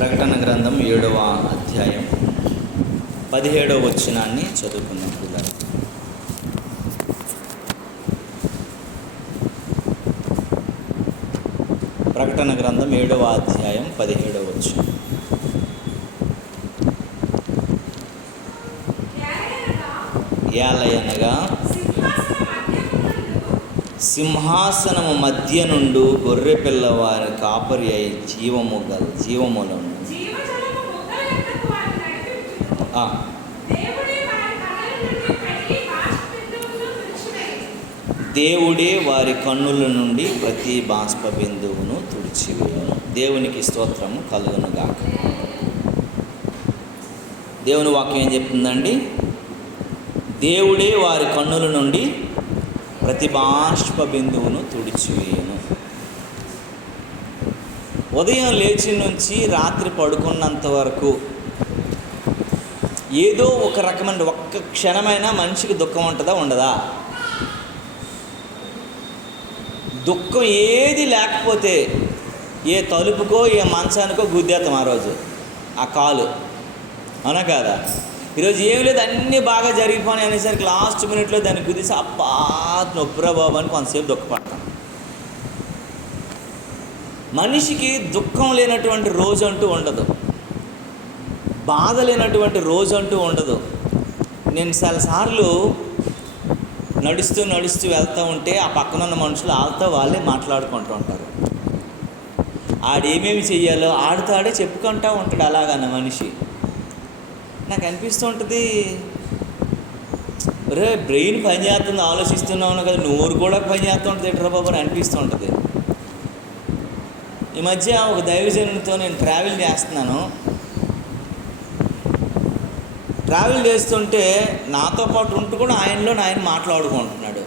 ప్రకటన గ్రంథం 7వ అధ్యాయం 17వ వచనాన్ని చదువుకున్నాం పిల్లలు. ప్రకటన గ్రంథం 7వ అధ్యాయం 17వ వచనం. ఏలయనగా సింహాసనము మధ్య నుండు గొర్రె పిల్లవారి కాపరి అయి జీవములను దేవుడే వారి కన్నుల నుండి ప్రతి బాష్ప బిందువును తుడిచివేయును. దేవునికి స్తోత్రము కలుగును గాక. దేవుని వాక్యం ఏం చెప్తుందండి? దేవుడే వారి కన్నుల నుండి ప్రతి బాష్ప బిందువును తుడిచివేయును. ఉదయం లేచి నుంచి రాత్రి పడుకున్నంత వరకు ఏదో ఒక రకమైన ఒక్క క్షణమైనా మనిషికి దుఃఖం ఉంటుందా ఉండదా? దుఃఖం ఏది లేకపోతే ఏ తలుపుకో ఏ మంచానికో గుద్దేస్తాం ఆ రోజు, ఆ కాలు, అవునా కాదా? ఈరోజు ఏం లేదు, అన్నీ బాగా జరిగిపోయి అనేసరికి లాస్ట్ మినిట్లో దాన్ని కుదిసి అబ్బా నొప్పిరా బాబు అని కొంతసేపు దుఃఖపడతాం. మనిషికి దుఃఖం లేనటువంటి రోజు అంటూ ఉండదు, బాధ లేనటువంటి రోజు అంటూ ఉండదు. నేను చాలాసార్లు నడుస్తూ వెళ్తూ ఉంటే ఆ పక్కన ఉన్న మనుషులు వాళ్ళే మాట్లాడుకుంటూ ఉంటారు. ఆడేమేమి చెయ్యాలో ఆడితే చెప్పుకుంటూ ఉంటాడు. అలాగన్న మనిషి నాకు అనిపిస్తూ ఉంటుంది, రే బ్రెయిన్ పని చేస్తుంది, ఆలోచిస్తున్నాను కదా, నోరు కూడా పని చేస్తూ ఉంటుంది ఎట్రా బాబు అని అనిపిస్తూ ఉంటుంది. ఈ మధ్య ఒక దైవజనునితో నేను ట్రావెల్ చేస్తున్నాను. ట్రావెల్ చేస్తుంటే నాతో పాటు ఉంటూ కూడా ఆయన మాట్లాడుకుంటున్నాడు.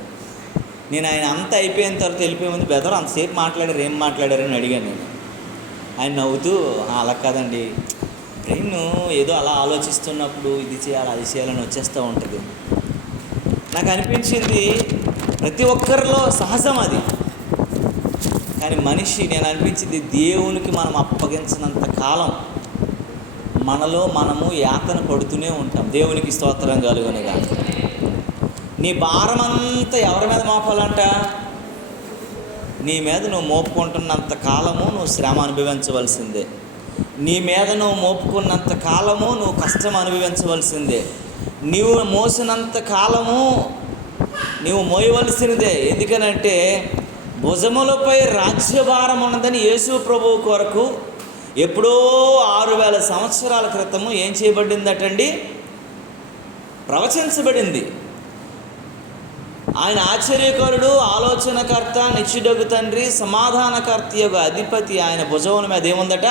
నేను ఆయన అంతా అయిపోయిన తర్వాత వెళ్ళిపోయే ముందు బెదరు అంతసేపు మాట్లాడారు, ఏం మాట్లాడారని అడిగాను నేను. ఆయన నవ్వుతూ అలా కాదండి, బ్రెయిన్ ఏదో అలా ఆలోచిస్తున్నప్పుడు ఇది చేయాలి అది చేయాలని వచ్చేస్తూ ఉంటుంది. నాకు అనిపించింది ప్రతి ఒక్కరిలో సహజం అది. కానీ నేను అనిపించింది దేవునికి మనం అప్పగించినంత కాలం మనలో మనము యాతన పడుతూనే ఉంటాం. దేవునికి స్తోత్రం కలుగునుగా. నీ భారమంతా ఎవరి మీద మోపాలంట? నీ మీద నువ్వు మోపుకుంటున్నంత కాలము నువ్వు శ్రమ అనుభవించవలసిందే. నీ మీద నువ్వు మోపుకున్నంత కాలము నువ్వు కష్టం అనుభవించవలసిందే. నీవు మోసినంత కాలము నీవు మోయవలసినదే. ఎందుకనంటే భుజములపై రాజ్యభారం ఉన్నదని యేసు ప్రభువు కొరకు ఎప్పుడో 6000 సంవత్సరాల క్రితము ఏం చేయబడిందటండి? ప్రవచించబడింది. ఆయన ఆశ్చర్యకరుడు, ఆలోచనకర్త, నిత్యుడగు తండ్రి, సమాధానకర్త యొక్క అధిపతి. ఆయన భుజముల మీద ఏముందట?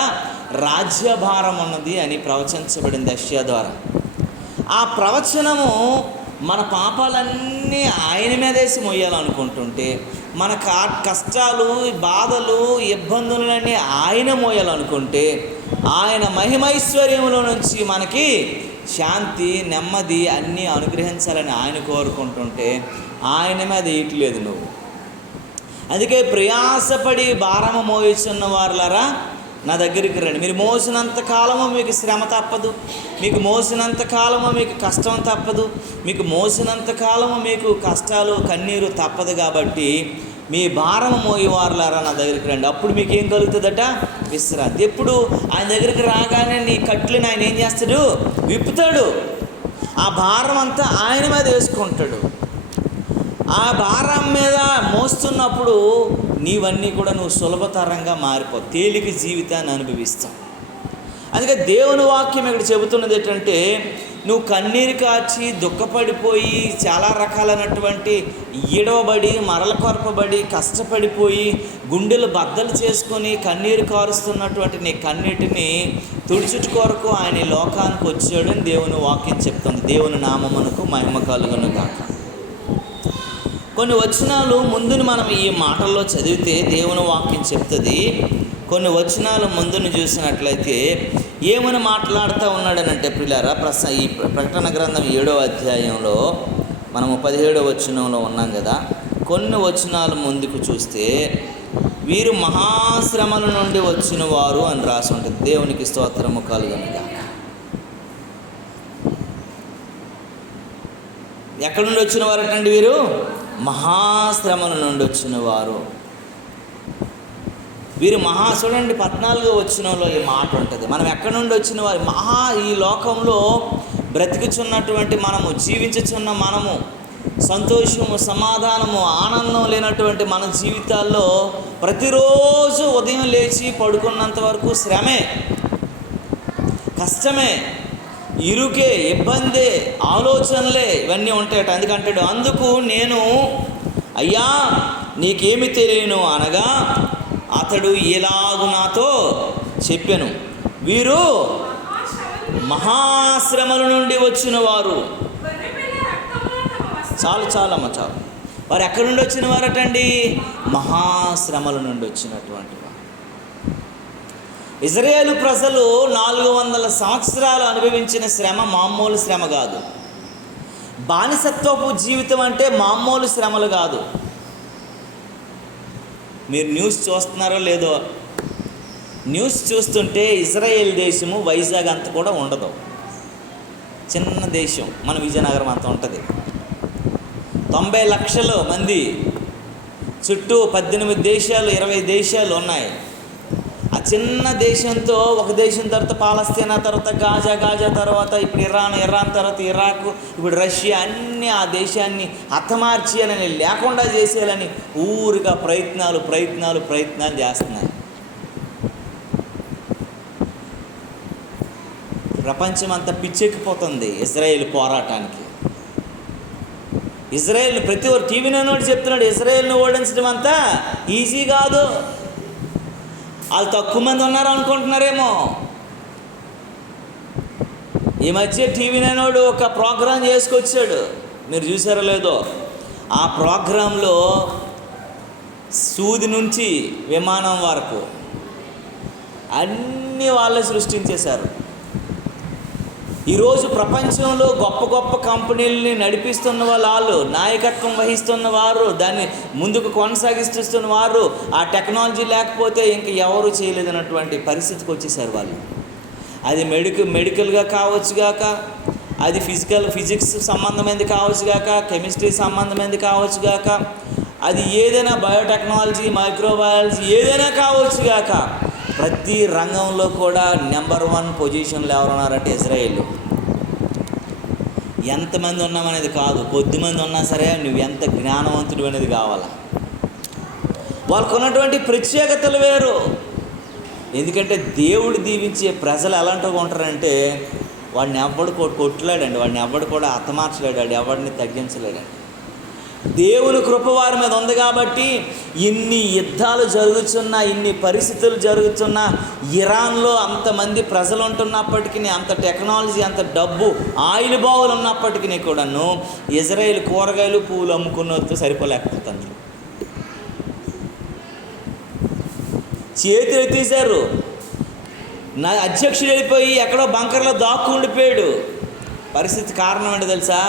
రాజ్యభారం ఉన్నది అని ప్రవచించబడింది యెషయా ద్వారా. ఆ ప్రవచనము మన పాపాలన్నీ ఆయన మీదేసి మోయాలనుకుంటుంటే, మన కష్టాలు, బాధలు, ఇబ్బందులన్నీ ఆయన మోయాలనుకుంటే, ఆయన మహిమైశ్వర్యములో నుంచి మనకి శాంతి, నెమ్మది అన్నీ అనుగ్రహించాలని ఆయన కోరుకుంటుంటే ఆయన మీద వేయట్లేదు నువ్వు. అందుకే ప్రయాసపడి భారము మోయిచున్న వారులారా నా దగ్గరికి రండి. మీరు మోసినంత కాలము మీకు శ్రమ తప్పదు, మీకు మోసినంత కాలము మీకు కష్టం తప్పదు, మీకు మోసినంత కాలము మీకు కష్టాలు కన్నీరు తప్పదు. కాబట్టి మీ భారము మోయేవారులారా నా దగ్గరికి రండి. అప్పుడు మీకు ఏం కలుగుతుందట? విశ్రాంతి. ఎప్పుడు ఆయన దగ్గరికి రాగానే నీ కట్లను ఆయన ఏం చేస్తాడు? విప్పుతాడు. ఆ భారం అంతా ఆయన మీద వేసుకుంటాడు. ఆ భారం మీద మోస్తున్నప్పుడు నీవన్నీ కూడా నువ్వు సులభతరంగా మారిపోవు, తేలిక జీవితాన్ని అనుభవిస్తావు. అందుకే దేవుని వాక్యం ఇక్కడ చెబుతున్నది ఏంటంటే, నువ్వు కన్నీరు కార్చి దుఃఖపడిపోయి చాలా రకాలైనటువంటి ఈడవబడి మరల కొరపబడి కష్టపడిపోయి గుండెలు బద్దలు చేసుకొని కన్నీరు కారుస్తున్నటువంటి నీ కన్నీటిని తుడిచుట కొరకు ఆయన లోకానికి వచ్చాడని దేవుని వాక్యం చెప్తుంది. దేవుని నామమునకు మహిమ కలుగును గాక. కొన్ని వచనాలు ముందుని మనం ఈ మాటల్లో చదివితే దేవుని వాక్యం చెప్తుంది. కొన్ని వచనాలు ముందుని చూసినట్లయితే ఏమని మాట్లాడుతూ ఉన్నాడనంటే ప్రియులారా, ఈ ప్రకటన గ్రంథం 7వ అధ్యాయంలో మనము 17వ వచనంలో ఉన్నాం కదా. కొన్ని వచనాలు ముందుకు చూస్తే వీరు మహాశ్రమల నుండి వచ్చిన వారు అని రాసి ఉంటుంది. దేవునికి స్తోత్రము కలుగునుగాక. ఎక్కడి నుండి వచ్చిన వారు అంటండి? వీరు మహాశ్రమల నుండి వచ్చిన వారు. వీరు చూడండి 14వ వచనంలో ఈ మాట ఉంటుంది. మనం ఎక్కడి నుండి వచ్చిన వారు? ఈ లోకంలో బ్రతికుచున్నటువంటి మనము, జీవించుచున్న మనము, సంతోషము, సమాధానము, ఆనందం లేనటువంటి మన జీవితాల్లో ప్రతిరోజు ఉదయం లేచి పడుకున్నంత వరకు శ్రమే, కష్టమే, ఇరుకే, ఇబ్బందే, ఆలోచనలే ఇవన్నీ ఉంటాయట. అందుకంటాడు, అందుకు నేను అయ్యా నీకేమి తెలియను అనగా అతడు ఎలాగు నాతో చెప్పెను, వీరు మహాశ్రమల నుండి వచ్చిన వారు. చాలమ్మ చాలు. వారు ఎక్కడి నుండి వచ్చిన వారటండి? మహాశ్రమల నుండి వచ్చినటువంటి వారు. ఇజ్రాయేలు ప్రజలు 400 సంవత్సరాలు అనుభవించిన శ్రమ మామూలు శ్రమ కాదు. బానిసత్వపు జీవితం అంటే మామూలు శ్రమలు కాదు. మీరు న్యూస్ చూస్తున్నారో లేదో, న్యూస్ చూస్తుంటే ఇజ్రాయేల్ దేశము వైజాగ్ అంత కూడా ఉండదు, చిన్న దేశం. మన విజయనగరం అంత ఉంటుంది. 90 లక్షల మంది, చుట్టూ 18 దేశాలు 20 దేశాలు ఉన్నాయి. ఆ చిన్న దేశంతో, ఒక దేశం తర్వాత పాలస్తీనా, తర్వాత గాజా తర్వాత ఇప్పుడు ఇరాన్ తర్వాత ఇరాక్, ఇప్పుడు రష్యా, అన్నీ ఆ దేశాన్ని హతమార్చేయాలని, లేకుండా చేసేయాలని ఊరిగా ప్రయత్నాలు చేస్తున్నారు. ప్రపంచం అంతా పిచ్చెక్కిపోతుంది ఇజ్రాయేల్ పోరాటానికి. ఇజ్రాయేల్ ప్రతి ఒక్క టీవీ నోటి చెప్తున్నాడు, ఇజ్రాయేల్ని ఓడించడం అంతా ఈజీ కాదు. వాళ్ళు తక్కువ మంది ఉన్నారు అనుకుంటున్నారేమో. ఈ మధ్య టీవీ నోడు ఒక ప్రోగ్రాం చేసుకొచ్చాడు, మీరు చూసారో లేదో. ఆ ప్రోగ్రాంలో సూది నుంచి విమానం వరకు అన్నీ వాళ్ళే సృష్టించేశారు. ఈరోజు ప్రపంచంలో గొప్ప కంపెనీలని నడిపిస్తున్న వాళ్ళు, నాయకత్వం వహిస్తున్న వారు, దాన్ని ముందుకు కొనసాగిస్తున్న వారు, ఆ టెక్నాలజీ లేకపోతే ఇంక ఎవరు చేయలేదన్నటువంటి పరిస్థితికి వచ్చేసారు వాళ్ళు. అది మెడికల్గా కావచ్చు గాక, అది ఫిజిక్స్ సంబంధమైనది కావచ్చు గాక, కెమిస్ట్రీ సంబంధమైనది కావచ్చు గాక, అది ఏదైనా బయోటెక్నాలజీ, మైక్రోబయాలజీ ఏదైనా కావచ్చు గాక, ప్రతి రంగంలో కూడా నెంబర్ 1 పొజిషన్లో ఎవరున్నారంటే ఇజ్రాయేల్. ఎంతమంది ఉన్నామనేది కాదు, కొద్దిమంది ఉన్నా సరే నువ్వు ఎంత జ్ఞానవంతుడు అనేది కావాలా. వాళ్ళకు ఉన్నటువంటి ప్రత్యేకతలు వేరు. ఎందుకంటే దేవుడు దీవించే ప్రజలు ఎలాంటివి ఉంటారంటే, వాడిని ఎవడు కొట్టలేడండి, వాడిని ఎవడు కూడా హతమార్చలేడాడు, ఎవడిని తగ్గించలేడండి. దేవుని కృప వారి మీద ఉంది కాబట్టి ఇన్ని యుద్ధాలు జరుగుతున్నా, ఇన్ని పరిస్థితులు జరుగుతున్నా, ఇరాన్లో అంతమంది ప్రజలు ఉంటున్నప్పటికీ, అంత టెక్నాలజీ, అంత డబ్బు, ఆయిల్ బావులు ఉన్నప్పటికీ కూడాను ఇజ్రాయేల్ కూరగాయలు పూలు అమ్ముకున్నతో సరిపోలేకపోతుంది. చేతులు ఎత్తేసారు. నా అధ్యక్షుడు వెళ్ళిపోయి ఎక్కడో బంకర్లో దాక్కుండిపోయాడు. పరిస్థితి కారణం ఏంటో తెలుసా?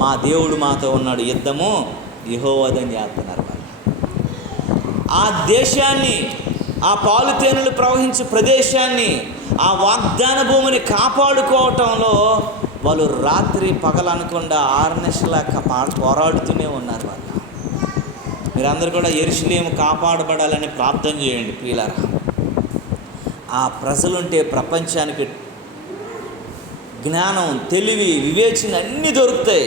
మా దేవుడు మాతో ఉన్నాడు, యుద్ధము యెహోవాదని చేస్తున్నారు వాళ్ళు. ఆ దేశాన్ని, ఆ పాలుతేనెలు ప్రవహించే ప్రదేశాన్ని, ఆ వాగ్దాన భూమిని కాపాడుకోవటంలో వాళ్ళు రాత్రి పగలనకుండా 6 నెలల పోరాడుతూనే ఉన్నారు వాళ్ళు. మీరందరూ కూడా యెరూషలేము కాపాడబడాలని ప్రార్థన చేయండి ప్రియులారా. ఆ ప్రజలుంటే ప్రపంచానికి జ్ఞానం, తెలివి, వివేచన అన్నీ దొరుకుతాయి.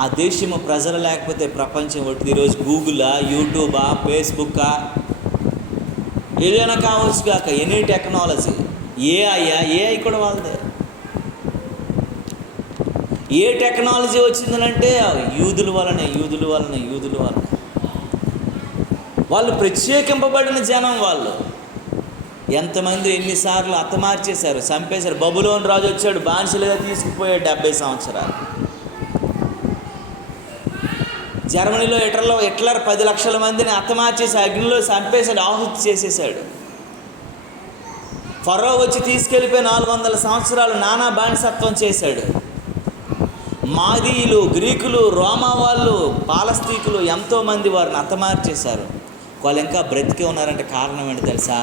ఆ దేశము ప్రజలు లేకపోతే ప్రపంచం ఒకటి. ఈరోజు గూగులా, యూట్యూబా, ఫేస్బుక్కా, ఏదైనా కావచ్చు కాక, ఎనీ టెక్నాలజీ, ఏఐ కూడా వాళ్ళదే. ఏ టెక్నాలజీ వచ్చిందనంటే యూదుల వలనే. వాళ్ళు ప్రత్యేకింపబడిన జనం వాళ్ళు. ఎంతమంది ఎన్నిసార్లు హతమార్చేశారు, చంపేశారు. బబులోను రాజు వచ్చాడు, బానిసలుగా తీసుకుపోయాడు 70 సంవత్సరాలు. జర్మనీలో హిట్లర్ 10 లక్షల మందిని హతమార్చేసి అగ్నిలో చంపేశాడు, ఆహుతి చేసేసాడు. ఫరో వచ్చి తీసుకెళ్ళిపోయి 400 సంవత్సరాలు నానా బానిసత్వం చేశాడు. మాదీయులు, గ్రీకులు, రోమా వాళ్ళు, పాలస్తీకులు ఎంతోమంది వారిని హతమార్చేశారు. వాళ్ళు ఇంకా బ్రతికే ఉన్నారంటే కారణం ఏంటి తెలుసా?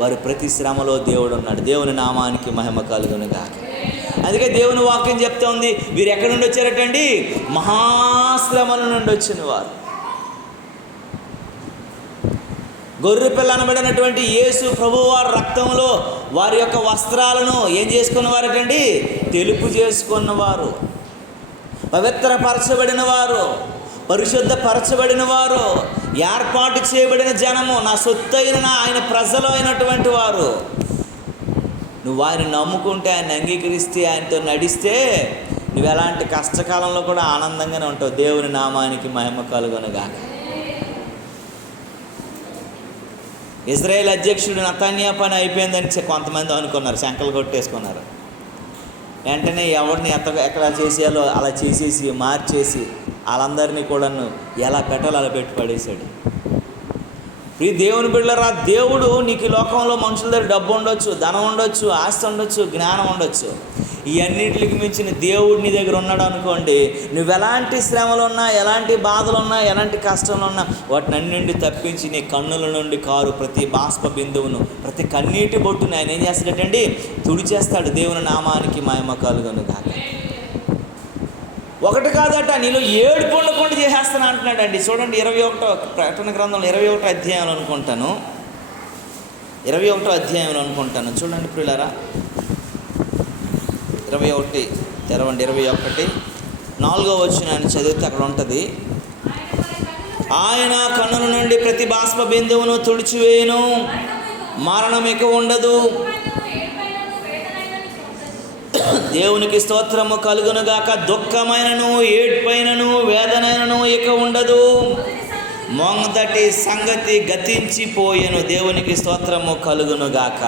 వారి ప్రతి శ్రమలో దేవుడు ఉన్నాడు. దేవుని నామానికి మహిమ కలుగునుగాక. అందుకే దేవుని వాక్యం చెప్తా ఉంది, వీరు ఎక్కడి నుండి వచ్చారటండి? మహాశ్రమల నుండి వచ్చిన వారు. గొర్రె పిల్ల అనబడినటువంటి యేసు ప్రభువారి రక్తంలో వారి యొక్క వస్త్రాలను ఏం చేసుకున్నవారటండి? తెలుపు చేసుకున్నవారు, పవిత్రపరచబడిన వారు, పరిశుద్ధపరచబడిన వారు, ఏర్పాటు చేయబడిన జనము, నా సొత్తైన ఆయన ప్రజలు అయినటువంటి వారు. నువ్వు ఆయన నమ్ముకుంటే, ఆయన అంగీకరిస్తే, ఆయనతో నడిస్తే నువ్వు ఎలాంటి కష్టకాలంలో కూడా ఆనందంగానే ఉంటావు. దేవుని నామానికి మహిమ కలుగునుగాక. ఇజ్రాయేల్ అధ్యక్షుడు నతన్యా పని అయిపోయిందని కొంతమంది అనుకున్నారు, శంకలు కొట్టేసుకున్నారు. వెంటనే ఎవరిని ఎక్కడ చేసేయాలో అలా చేసేసి మార్చేసి వాళ్ళందరినీ కూడా ఎలా పెట్టాలో అలా పెట్టి పడేశాడు. ఈ దేవుని బిడ్డలారా, దేవుడు నీకు ఈ లోకంలో మనుషుల దగ్గర డబ్బు ఉండొచ్చు, ధనం ఉండొచ్చు, ఆస్తి ఉండొచ్చు, జ్ఞానం ఉండొచ్చు. ఈ అన్నింటికి మించిన దేవుడు నీ దగ్గర ఉన్నాడు అనుకోండి, నువ్వు ఎలాంటి శ్రమలు ఉన్నా, ఎలాంటి బాధలు ఉన్నా, ఎలాంటి కష్టాలు ఉన్నా వాటిని అన్నింటి తప్పించి నీ కన్నుల నుండి కారు ప్రతి బాష్ప బిందువును, ప్రతి కన్నీటి బొట్టును ఆయన ఏం చేస్తాడటండి? తుడిచేస్తాడు. దేవుని నామానికి మహిమ కలుగునుగాక. ఒకటి కాదట, నీలో ఏడుపు ఉండకుండా చేసేస్తాను అంటున్నాడండి. చూడండి 21 ప్రకటన గ్రంథంలో 21 అధ్యాయంలో అనుకుంటాను, 21 అధ్యాయంలో అనుకుంటాను. చూడండి ప్రియులారా, 21 తెరవండి. 21 4వ వచనాన్ని చదివితే అక్కడ ఉంటుంది, ఆయన కన్నుల నుండి ప్రతి బాష్ప బిందువును తుడిచివేయును, మరణం ఇక ఉండదు. దేవునికి స్తోత్రము కలుగునుగాక. దుఃఖమైనను, ఏడ్పైనను, వేదనైనను ఇక ఉండదు. మొదటి సంగతి గతించిపోయెను. దేవునికి స్తోత్రము కలుగునుగాక.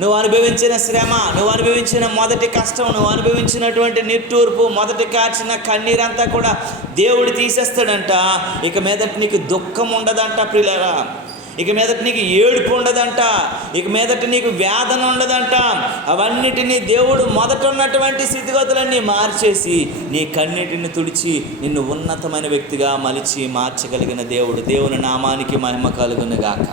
నువ్వు అనుభవించిన శ్రమ, నువ్వు అనుభవించిన మొదటి కష్టం, నువ్వు అనుభవించినటువంటి నిట్టూర్పు, మొదటి కార్చిన కన్నీరంతా కూడా దేవుడు తీసేస్తాడంట. ఇక మీదట నీకు దుఃఖం ఉండదంట ప్రియులారా. ఇక మీదట నీకు ఏడుపు ఉండదంట. ఇక మీదట నీకు వేదన ఉండదంట. అవన్నిటినీ దేవుడు మొదట ఉన్నటువంటి స్థితిగతులన్నీ మార్చేసి నీ కన్నిటిని తుడిచి నిన్ను ఉన్నతమైన వ్యక్తిగా మలిచి మార్చగలిగిన దేవుడు. దేవుని నామానికి మహిమ కలుగునుగాక.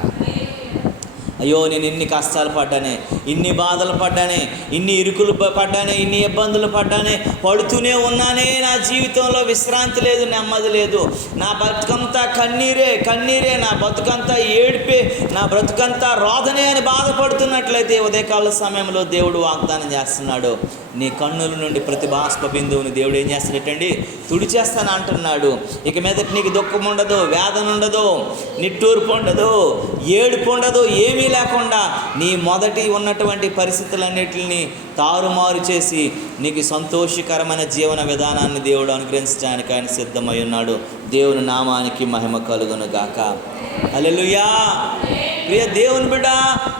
అయ్యో, నేను ఇన్ని కష్టాలు పడ్డానే, ఇన్ని బాధలు పడ్డానే, ఇన్ని ఇరుకులు పడ్డానే, ఇన్ని ఇబ్బందులు పడ్డానే, పడుతూనే ఉన్నానే. నా జీవితంలో విశ్రాంతి లేదు, నెమ్మది లేదు. నా బతుకంతా కన్నీరే కన్నీరే, నా బతుకంతా ఏడిపే, నా బ్రతుకంతా రోదనే అని బాధపడుతున్నట్లయితే ఉదయకాల సమయంలో దేవుడు వాగ్దానం చేస్తున్నాడు, నీ కన్నుల నుండి ప్రతి బాష్ప బిందువుని దేవుడు ఏం చేస్తాడటండి? తుడిచేస్తాను అంటున్నాడు. ఇక మీదట నీకు దుఃఖం ఉండదు, వేదన ఉండదు, నిట్టూర్పు ఉండదు, ఏడుపు ఉండదు. ఏమీ లేకుండా నీ మొదటి ఉన్నటువంటి పరిస్థితులన్నిటిని తారుమారు చేసి నీకు సంతోషకరమైన జీవన విధానాన్ని దేవుడు అనుగ్రహించడానికి ఆయన సిద్ధమై ఉన్నాడు. దేవుని నామానికి మహిమ కలుగునుగాక. హల్లెలూయా. ప్రియ దేవుని బిడ్డ,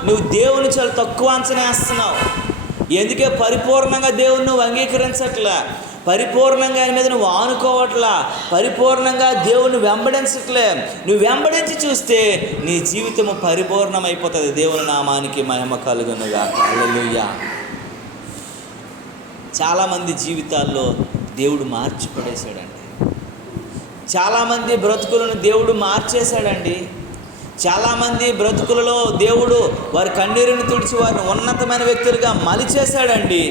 నువ్వు దేవుని చాలా తక్కువ అంచనా వేస్తున్నావు. ఎందుకే? పరిపూర్ణంగా దేవుని నువ్వు అంగీకరించట్లా, పరిపూర్ణంగా ఆయన మీద నువ్వు ఆనుకోవట్లా, పరిపూర్ణంగా దేవుని వెంబడించట్లే. నువ్వు వెంబడించి చూస్తే నీ జీవితము పరిపూర్ణమైపోతుంది. దేవుని నామానికి మహిమ కలుగునుగాక. హల్లెలూయా. చాలామంది జీవితాల్లో దేవుడు మార్చిపడేశాడండి. చాలామంది బ్రతుకులను దేవుడు మార్చేశాడండి. చాలామంది బ్రతుకులలో దేవుడు వారి కన్నీరుని తుడిచి వారిని ఉన్నతమైన వ్యక్తులుగా మలిచేశాడండి.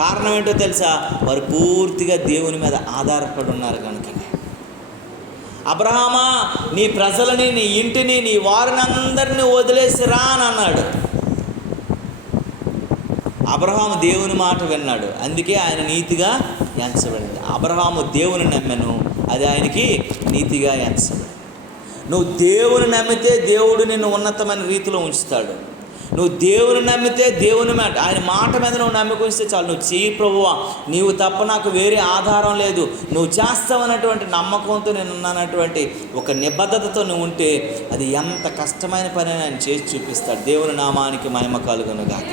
కారణం ఏంటో తెలుసా? వారు పూర్తిగా దేవుని మీద ఆధారపడి ఉన్నారు కనుకనే. అబ్రహామా, నీ ప్రజలని, నీ ఇంటిని, నీ వారినందరినీ వదిలేసి రా అని అన్నాడు. అబ్రహాము దేవుని మాట విన్నాడు, అందుకే ఆయన నీతిగా ఎంచబడింది. అబ్రహాము దేవుని నమ్మెను, అది ఆయనకి నీతిగా ఎంచబడింది. నువ్వు దేవుని నమ్మితే దేవుడు నిన్ను ఉన్నతమైన రీతిలో ఉంచుతాడు. నువ్వు దేవుని నమ్మితే దేవుని మాట, ఆయన మాట మీద నువ్వు నమ్మిక ఉంచితే చాలు. నువ్వు చెయ్యి ప్రభువా, నీవు తప్ప నాకు వేరే ఆధారం లేదు, నువ్వు చేస్తావన్నటువంటి నమ్మకంతో నేను ఉన్నానటువంటి ఒక నిబద్ధతతో నువ్వు ఉంటే అది ఎంత కష్టమైన పని ఆయన చేసి చూపిస్తాడు. దేవుని నామానికి మహిమ కలుగునుగాక.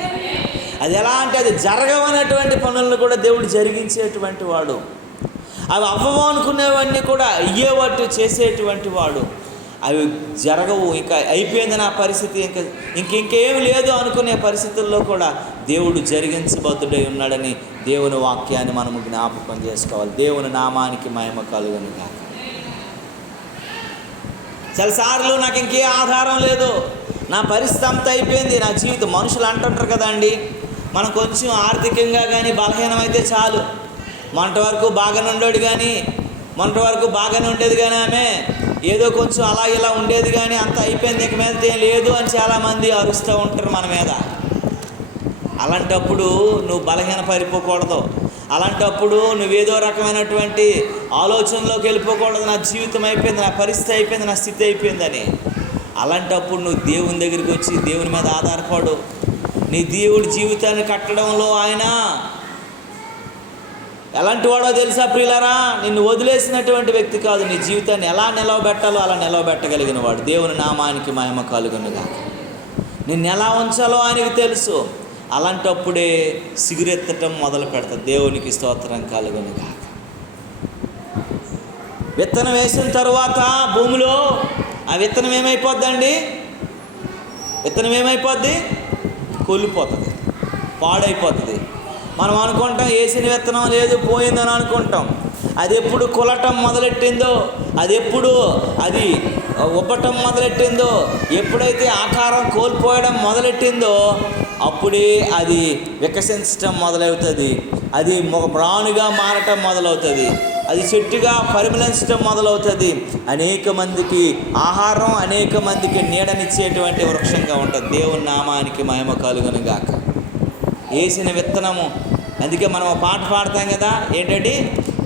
అది ఎలా అంటే అది జరగవనటువంటి పనులను కూడా దేవుడు జరిగించేటువంటి వాడు. అవి అవ్వవు అనుకునేవన్నీ కూడా అయ్యేవాటి చేసేటువంటి వాడు. అవి జరగవు, ఇంకా అయిపోయింది నా పరిస్థితి, ఇంకేం లేదు అనుకునే పరిస్థితుల్లో కూడా దేవుడు జరిగించబద్దుడై ఉన్నాడని దేవుని వాక్యాన్ని మనము జ్ఞాపకం చేసుకోవాలి. దేవుని నామానికి మహిమ కలుగునుగాక. చాలాసార్లు నాకు ఇంకే ఆధారం లేదు, నా పరిస్థితి అంతా అయిపోయింది, నా జీవితం. మనుషులు అంటుంటారు కదండి, మనం కొంచెం ఆర్థికంగా కానీ బలహీనమైతే చాలు, మొన్నటి వరకు బాగానే ఉండేది కానీ ఆమె ఏదో కొంచెం అలా ఇలా ఉండేది కానీ అంత అయిపోయింది, ఇక మీద ఏం లేదు అని చాలామంది అరుస్తూ ఉంటారు మన మీద. అలాంటప్పుడు నువ్వు బలహీన పడిపోకూడదు. అలాంటప్పుడు నువ్వేదో రకమైనటువంటి ఆలోచనలోకి వెళ్ళిపోకూడదు, నా జీవితం అయిపోయింది, నా పరిస్థితి అయిపోయింది, నా స్థితి అయిపోయిందని. అలాంటప్పుడు నువ్వు దేవుని దగ్గరికి వచ్చి దేవుని మీద ఆధారపడు. నీ దేవుడి జీవితాన్ని కట్టడంలో ఆయన ఎలాంటి వాడో తెలుసా ప్రియులారా? నిన్ను వదిలేసినటువంటి వ్యక్తి కాదు. నీ జీవితాన్ని ఎలా నిలవబెట్టాలో అలా నిలవబెట్టగలిగిన వాడు. దేవుని నామానికి మహిమ కలుగునుగా. నిన్ను ఎలా ఉంచాలో ఆయనకు తెలుసు. అలాంటప్పుడే సిగురెత్తటం మొదలు పెడతాడు. దేవునికి స్తోత్రం కలుగునుగా. విత్తనం వేసిన తరువాత భూమిలో ఆ విత్తనం ఏమైపోద్దండి? విత్తనం ఏమైపోద్ది? కొల్లిపోతుంది, పాడైపోతుంది. మనం అనుకుంటాం వేసిన విత్తనం లేదు పోయిందని అనుకుంటాం. అది ఎప్పుడు కొలటం మొదలెట్టిందో, అది ఎప్పుడు అది ఉబ్బటం మొదలెట్టిందో, ఎప్పుడైతే ఆకారం కోల్పోయడం మొదలెట్టిందో అప్పుడే అది వికసించటం మొదలవుతుంది. అది ప్రాణుగా మారటం మొదలవుతుంది. అది చెట్టుగా పరిమళించడం మొదలవుతుంది. అనేక మందికి ఆహారం, అనేక మందికి నీడనిచ్చేటువంటి వృక్షంగా ఉంటుంది. దేవుని నామానికి మహిమ కలుగునుగాక. వేసిన విత్తనము, అందుకే మనం ఒక పాట పాడతాం కదా, ఏంటంటే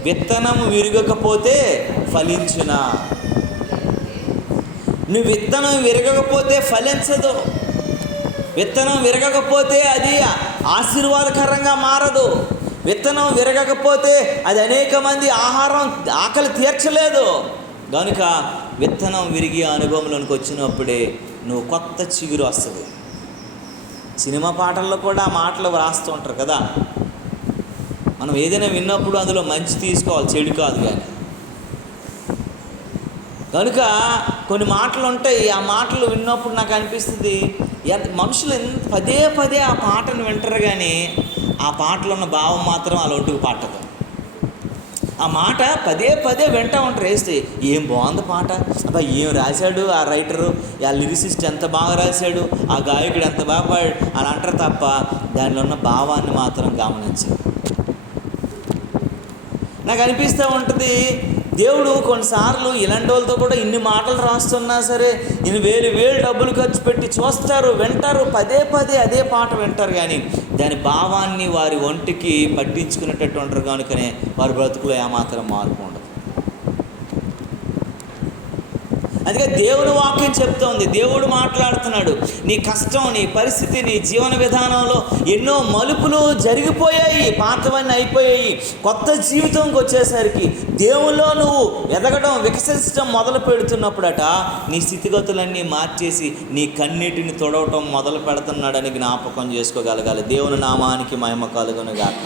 విత్తనము విరగకపోతే ఫలించునా. నువ్వు విత్తనం విరగకపోతే ఫలించదు. విత్తనం విరగకపోతే అది ఆశీర్వాదకరంగా మారదు. విత్తనం విరగకపోతే అది అనేక మంది ఆకలి తీర్చలేదు. కనుక విత్తనం విరిగి అనుభవంలోనికి వచ్చినప్పుడే నువ్వు కొత్త చిగురు వస్తుంది. సినిమా పాటల్లో కూడా ఆ మాటలు వ్రాస్తూ ఉంటారు కదా. మనం ఏదైనా విన్నప్పుడు అందులో మంచి తీసుకోవాలి, చెడు కాదు. కానీ కనుక కొన్ని మాటలు ఉంటాయి, ఆ మాటలు విన్నప్పుడు నాకు అనిపిస్తుంది, మనుషులు పదే పదే ఆ పాటను వింటారు కానీ ఆ పాటలో ఉన్న భావం మాత్రం అలా ఒంటికి పట్టదు. ఆ మాట పదే పదే వింటూ ఉంటారు. వేస్తే ఏం బాగుంది పాట, అబ్బా ఏం రాశాడు ఆ రైటరు, ఆ లిరిసిస్ట్ ఎంత బాగా రాశాడు, ఆ గాయకుడు ఎంత బాగా పాడాడు అని అంటారు తప్ప దానిలో ఉన్న భావాన్ని మాత్రం గమనించరు. నాకు అనిపిస్తూ ఉంటుంది, దేవుడు కొన్నిసార్లు ఇలాంటి వాళ్ళతో కూడా ఇన్ని మాటలు రాస్తున్నా సరే ఇన్ని వేలు డబ్బులు ఖర్చు పెట్టి చూస్తారు, వింటారు, పదే పదే అదే పాట వింటారు. కానీ దాని భావాన్ని వారి ఒంటికి పట్టించుకునేటట్టు ఉంటారు. కనుకనే వారి బ్రతుకులో ఏమాత్రం మార్పు ఉండదు. అందుకే దేవుని వాక్యం చెప్తోంది, దేవుడు మాట్లాడుతున్నాడు. నీ కష్టం, నీ పరిస్థితి, నీ జీవన విధానంలో ఎన్నో మలుపులు జరిగిపోయాయి, పాతవన్నీ అయిపోయాయి. కొత్త జీవితంకి వచ్చేసరికి దేవుల్లో నువ్వు ఎదగడం, వికసించడం మొదలు పెడుతున్నప్పుడట నీ స్థితిగతులన్నీ మార్చేసి నీ కన్నీటిని తొడవటం మొదలు పెడుతున్నాడని జ్ఞాపకం చేసుకోగలగాలి. దేవుని నామానికి మహిమ కలుగునుగాక.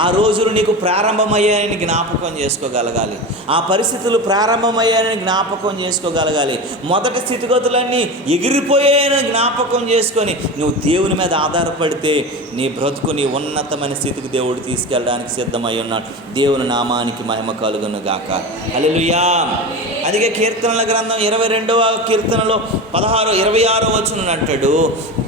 ఆ రోజులు నీకు ప్రారంభమయ్యాయని జ్ఞాపకం చేసుకోగలగాలి. ఆ పరిస్థితులు ప్రారంభమయ్యాయని జ్ఞాపకం చేసుకోగలగాలి. మొదటి స్థితిగతులన్నీ ఎగిరిపోయాయని జ్ఞాపకం చేసుకొని నువ్వు దేవుని మీద ఆధారపడితే నీ బ్రతుకుని ఉన్నతమైన స్థితికి దేవుడు తీసుకెళ్ళడానికి సిద్ధమై ఉన్నాడు. దేవుని నామానికి మహిమ కలుగునుగాక. హల్లెలూయా. అందుకే కీర్తనల గ్రంథం 22వ కీర్తనలో 26 వచనం అంటాడు,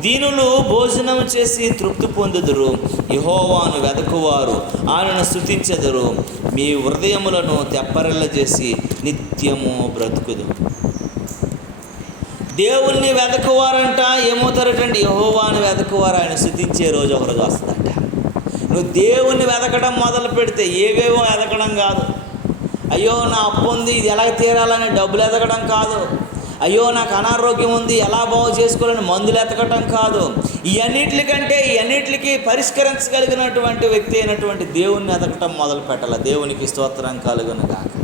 దీనులు భోజనం చేసి తృప్తి పొందుదురు, యెహోవాను వెదకువారు ఆయనను స్తుతించెదరు, మీ హృదయములను తెప్పరిల్ల చేసి నిత్యము బ్రతుకుదు. దేవుణ్ణి వెదకువారంట ఏమవుతారటండి? యెహోవాను వెదకువారు ఆయన స్తుతించే రోజు ఒకరోజు వస్తుందంట. నువ్వు దేవుణ్ణి వెదకడం మొదలు పెడితే ఏవేవో ఎదగడం కాదు. అయ్యో నా అప్పు ఉంది, ఇది ఎలా తీరాలని డబ్బులు ఎదగడం కాదు. అయ్యో నాకు అనారోగ్యం ఉంది, ఎలా బాగు చేసుకోవాలని మందులు ఎతకటం కాదు. ఇవన్నిటికి పరిష్కరించగలిగినటువంటి వ్యక్తి అయినటువంటి దేవుణ్ణి ఎదగటం మొదలు పెట్టాలి. దేవునికి స్తోత్రం కలుగునుగాక.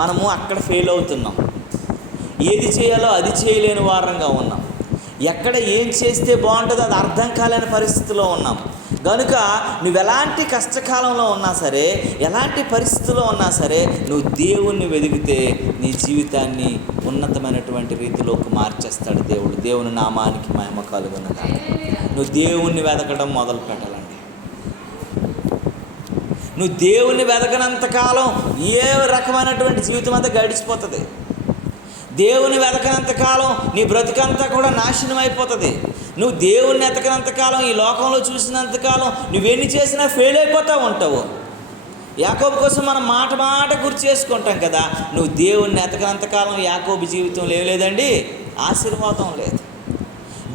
మనము అక్కడ ఫెయిల్ అవుతున్నాం. ఏది చేయాలో అది చేయలేని వారంగా ఉన్నాం. ఎక్కడ ఏం చేస్తే బాగుంటుందో అది అర్థం కాలేని పరిస్థితిలో ఉన్నాం. కనుక నువ్వు ఎలాంటి కష్టకాలంలో ఉన్నా సరే, ఎలాంటి పరిస్థితుల్లో ఉన్నా సరే, నువ్వు దేవుణ్ణి వెదిగితే నీ జీవితాన్ని ఉన్నతమైనటువంటి రీతిలోకి మార్చేస్తాడు దేవుడు. దేవుని నామానికి మహిమ కలుగునుగాక. నువ్వు దేవుణ్ణి వెదకడం మొదలు పెట్టాలండి. నువ్వు దేవుణ్ణి వెదకనంతకాలం ఏ రకమైనటువంటి జీవితం అంతా గడిచిపోతుంది. దేవుని వెతకనంత కాలం నీ బ్రతుకంతా కూడా నాశనం అయిపోతుంది. నువ్వు దేవుణ్ణి ఎతకనంత కాలం, ఈ లోకంలో చూసినంత కాలం నువ్వెన్ని చేసినా ఫెయిల్ అయిపోతూ ఉంటావు. యాకోబు కోసం మనం మాట మాట గుర్తు చేసుకుంటాం కదా. నువ్వు దేవుణ్ణి ఎతకనంత కాలం యాకోబు జీవితంలో లేదండి ఆశీర్వాదం లేదు.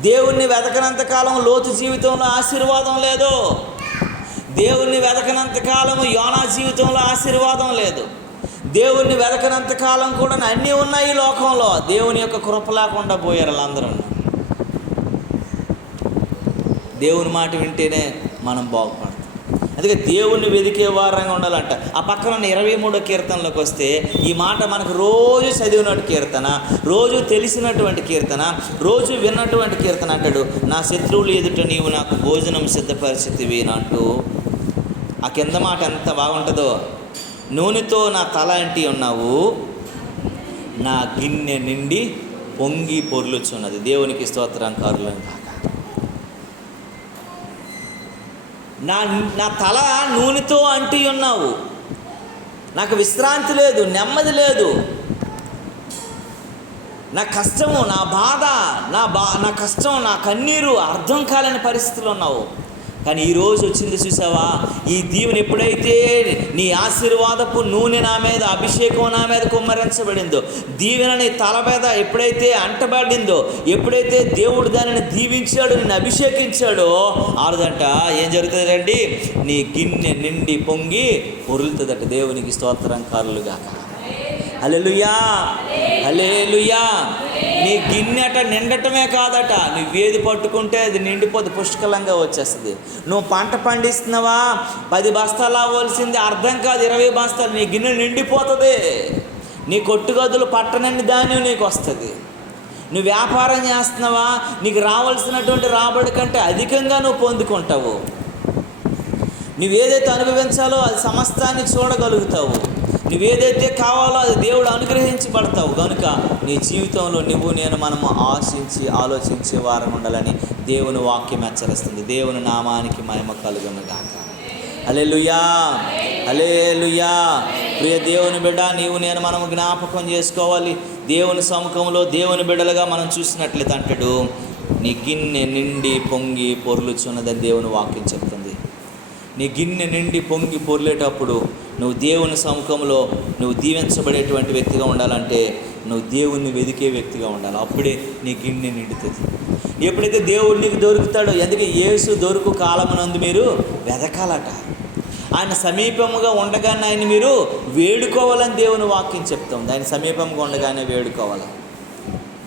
దేవుణ్ణి వెతకనంత కాలం లోతు జీవితంలో ఆశీర్వాదం లేదు. దేవుణ్ణి వెతకనంత కాలం యోనా జీవితంలో ఆశీర్వాదం లేదు. దేవుణ్ణి వెతకనంత కాలం కూడా అన్నీ ఉన్నాయి లోకంలో. దేవుని యొక్క కృప లేకుండా పోయారు వాళ్ళందరూ. దేవుని మాట వింటేనే మనం బాగుపడతాం. అందుకే దేవుణ్ణి వెతికే వారంగా ఉండాలంట. ఆ పక్కన ఉన్న 23వ కీర్తనలోకి వస్తే ఈ మాట మనకు రోజు చదివినట్టు కీర్తన, రోజు తెలిసినటువంటి కీర్తన, రోజు విన్నటువంటి కీర్తన అంటాడు. నా శత్రువులు ఎదుట నీవు నాకు భోజనం సిద్ధపరిచితివి అంటూ ఆ కింద మాట ఎంత బాగుంటుందో. నూనెతో నా తల అంటి ఉన్నావు, నా గిన్నె నిండి పొంగి పొర్లుచున్నది. దేవునికి స్తోత్రం కారులను కాక. నా తల నూనెతో అంటి ఉన్నావు, నాకు విశ్రాంతి లేదు, నెమ్మది లేదు. నా కష్టము, నా బాధ, నా కష్టం, నా కన్నీరు అర్థం కాలేని పరిస్థితులు ఉన్నావు. కానీ ఈరోజు వచ్చింది చూసావా, ఈ దీవెన ఎప్పుడైతే నీ ఆశీర్వాదపు నూనె నా మీద, అభిషేకం నా మీద కుమ్మరించబడిందో, దీవెన నీ తల మీద ఎప్పుడైతే అంటబడిందో, ఎప్పుడైతే దేవుడు దానిని దీవించాడు, నిన్ను అభిషేకించాడో, ఆరుదంట ఏం జరుగుతుందండి, నీ గిన్నె నిండి పొంగి పొరులుతుందట. దేవునికి స్తోత్రం కారులుగాక. హల్లెలూయా, హల్లెలూయా. నీ గిన్నెట నిండటమే కాదట, నువ్వేది పట్టుకుంటే అది నిండిపోతే పుష్కలంగా వచ్చేస్తుంది. నువ్వు పంట పండిస్తున్నావా, 10 బస్తాలు అవ్వాల్సింది అర్థం కాదు 20 బస్తాలు, నీ గిన్నె నిండిపోతుంది. నీ కొట్టుగదులు పట్టనన్ని ధాన్యం నీకు వస్తుంది. నువ్వు వ్యాపారం చేస్తున్నావా, నీకు రావాల్సినటువంటి రాబడి కంటే అధికంగా నువ్వు పొందుకుంటావు. నువ్వేదైతే అనుభవించాలో అది సమస్తాన్ని చూడగలుగుతావు. నువ్వేదైతే కావాలో అది దేవుడు అనుగ్రహించబడతావు. కనుక నీ జీవితంలో మనము ఆశించి ఆలోచించే వారం ఉండాలని దేవుని వాక్యం హెచ్చరిస్తుంది. దేవుని నామానికి మహిమ కలుగును గాక. హల్లెలూయా, హల్లెలూయా. ప్రియ దేవుని బిడ్డ, మనము జ్ఞాపకం చేసుకోవాలి. దేవుని సముఖంలో దేవుని బిడ్డలుగా మనం చూసినట్లయితే అంటాడు, నీ గిన్నె నిండి పొంగి పొర్లుచున్నదని దేవుని వాక్యం చెప్తుంది. నీ గిన్నె నిండి పొంగి పొర్లేటప్పుడు నువ్వు దేవుని సముఖంలో నువ్వు దీవించబడేటువంటి వ్యక్తిగా ఉండాలంటే నువ్వు దేవుణ్ణి వెతికే వ్యక్తిగా ఉండాలి. అప్పుడే నీ గిన్నె నిండుతుంది. ఎప్పుడైతే దేవుడు నీకు దొరుకుతాడో, ఎందుకంటే యేసు దొరుకు కాలమునందు మీరు వెతకాలట. ఆయన సమీపముగా ఉండగానే ఆయన మీరు వేడుకోవాలని దేవుని వాక్యం చెప్తుంది. ఆయన సమీపంగా ఉండగానే వేడుకోవాలి.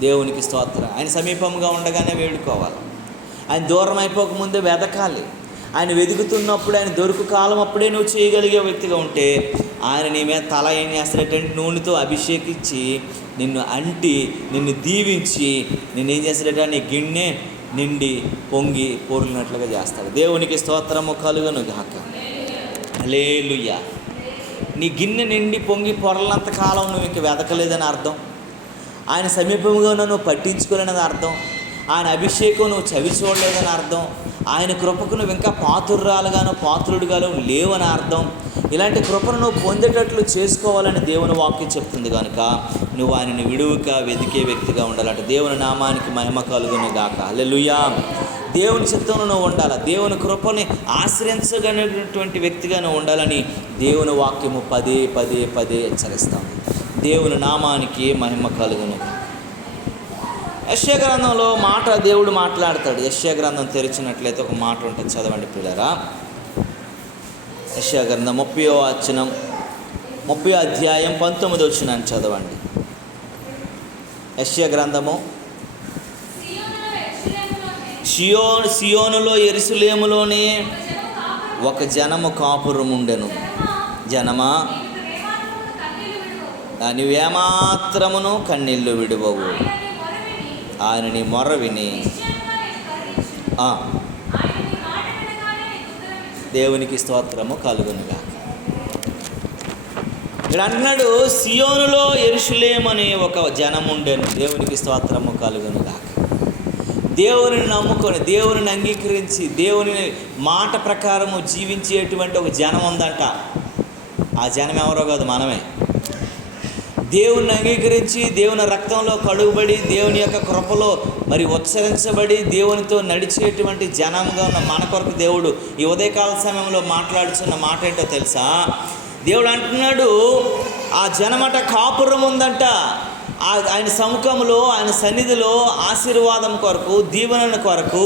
దేవునికి స్తోత్రం. ఆయన సమీపంగా ఉండగానే వేడుకోవాలి. ఆయన దూరం అయిపోకముందే వెతకాలి. ఆయన వెతుకుతున్నప్పుడు, ఆయన దొరుకు కాలం అప్పుడే నువ్వు చేయగలిగే వ్యక్తిగా ఉంటే ఆయన నీ మీద తల ఏం చేస్తాడంటే నూనెతో అభిషేకించి నిన్ను అంటి నిన్ను దీవించి నిన్ను ఏం చేస్తాడంటే నీ గిన్నె నిండి పొంగి పొర్లినట్లుగా చేస్తాడు. దేవునికి స్తోత్రము కలుగును గాక. హల్లెలూయా. నీ గిన్నె నిండి పొంగి పొరలంత కాలం నువ్వు ఇంక వెతకలేదని అర్థం. ఆయన సమీపంగా నువ్వు పట్టించుకోలేదని అర్థం. ఆయన అభిషేకం నువ్వు చవి చూడలేదని అర్థం. ఆయన కృపకు నువ్వు ఇంకా పాత్రుడుగాను లేవని అర్థం. ఇలాంటి కృపను నువ్వు పొందేటట్లు చేసుకోవాలని దేవుని వాక్యం చెప్తుంది. కనుక నువ్వు ఆయనని విడువక వెతికే వ్యక్తిగా ఉండాలంటే దేవుని నామానికి మహిమ కలుగును గాక. హల్లెలూయా. దేవుని చిత్తంలో నువ్వు ఉండాలి. దేవుని కృపని ఆశ్రయించగలిగినటువంటి వ్యక్తిగా నువ్వు ఉండాలని దేవుని వాక్యము పదే హెచ్చరిస్తాం. దేవుని నామానికి మహిమ కలుగును. యెషయా గ్రంథంలో దేవుడు మాట్లాడతాడు. యెషయా గ్రంథం తెరిచినట్లయితే ఒక మాట ఉంటుంది, చదవండి పిల్లరా. యెషయా గ్రంథం 30వ అధ్యాయం 19వ వచనాన్ని చదవండి. యెషయా గ్రంథము, సియోనులో యెరూషలేములోనే ఒక జనము కాపురముండెను. జనమా, నీవేమాత్రమును కన్నీళ్లు విడువవు. ఆయన నీ మొర్ర విని దేవునికి స్తోత్రము కలుగునుగా. ఇక్కడ అంటున్నాడు, సియోనులో యెరూషలేము అనే ఒక జనం ఉండెను. దేవునికి స్తోత్రము కలుగునుగా. దేవుని నమ్ముకొని, దేవుని అంగీకరించి, దేవుని మాట ప్రకారము జీవించేటువంటి ఒక జనం ఉందంట. ఆ జనం ఎవరో కాదు, మనమే. దేవుని అంగీకరించి దేవుని రక్తంలో కడుగుబడి దేవుని యొక్క కృపలో మరి ఉచ్చరించబడి దేవునితో నడిచేటువంటి జనంగా ఉన్న మన కొరకు దేవుడు ఈ ఉదయకాల సమయంలో మాట్లాడుతున్న మాట ఏంటో తెలుసా? దేవుడు అంటున్నాడు, ఆ జనమట కాపురం ఉందంట. ఆయన సముఖంలో, ఆయన సన్నిధిలో ఆశీర్వాదం కొరకు, దీవెన కొరకు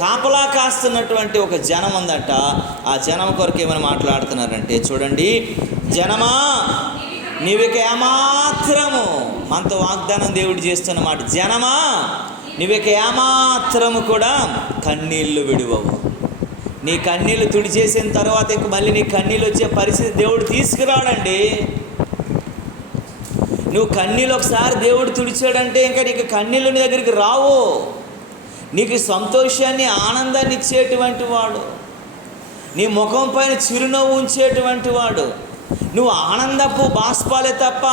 కాపలా కాస్తున్నటువంటి ఒక జనం ఉందంట. ఆ జనం కొరకు ఏమైనా మాట్లాడుతున్నారంటే చూడండి, జనమా నీవిక ఏమాత్రము, మనతో వాగ్దానం దేవుడు చేస్తున్నమాట, జనమా నీవిక ఏమాత్రము కూడా కన్నీళ్లు విడువవు. నీ కన్నీళ్ళు తుడిచేసిన తర్వాత ఇంక మళ్ళీ నీ కన్నీళ్ళు వచ్చే పరిస్థితి దేవుడు తీసుకురాడండి. నువ్వు కన్నీళ్ళు ఒకసారి దేవుడు తుడిచాడంటే ఇంకా నీకు కన్నీళ్ళు నీ దగ్గరికి రావు. నీకు సంతోషాన్ని, ఆనందాన్ని ఇచ్చేటువంటి వాడు, నీ ముఖం పైన చిరునవ్వు ఉంచేటువంటి వాడు. నువ్వు ఆనందపు బాష్పాలే తప్ప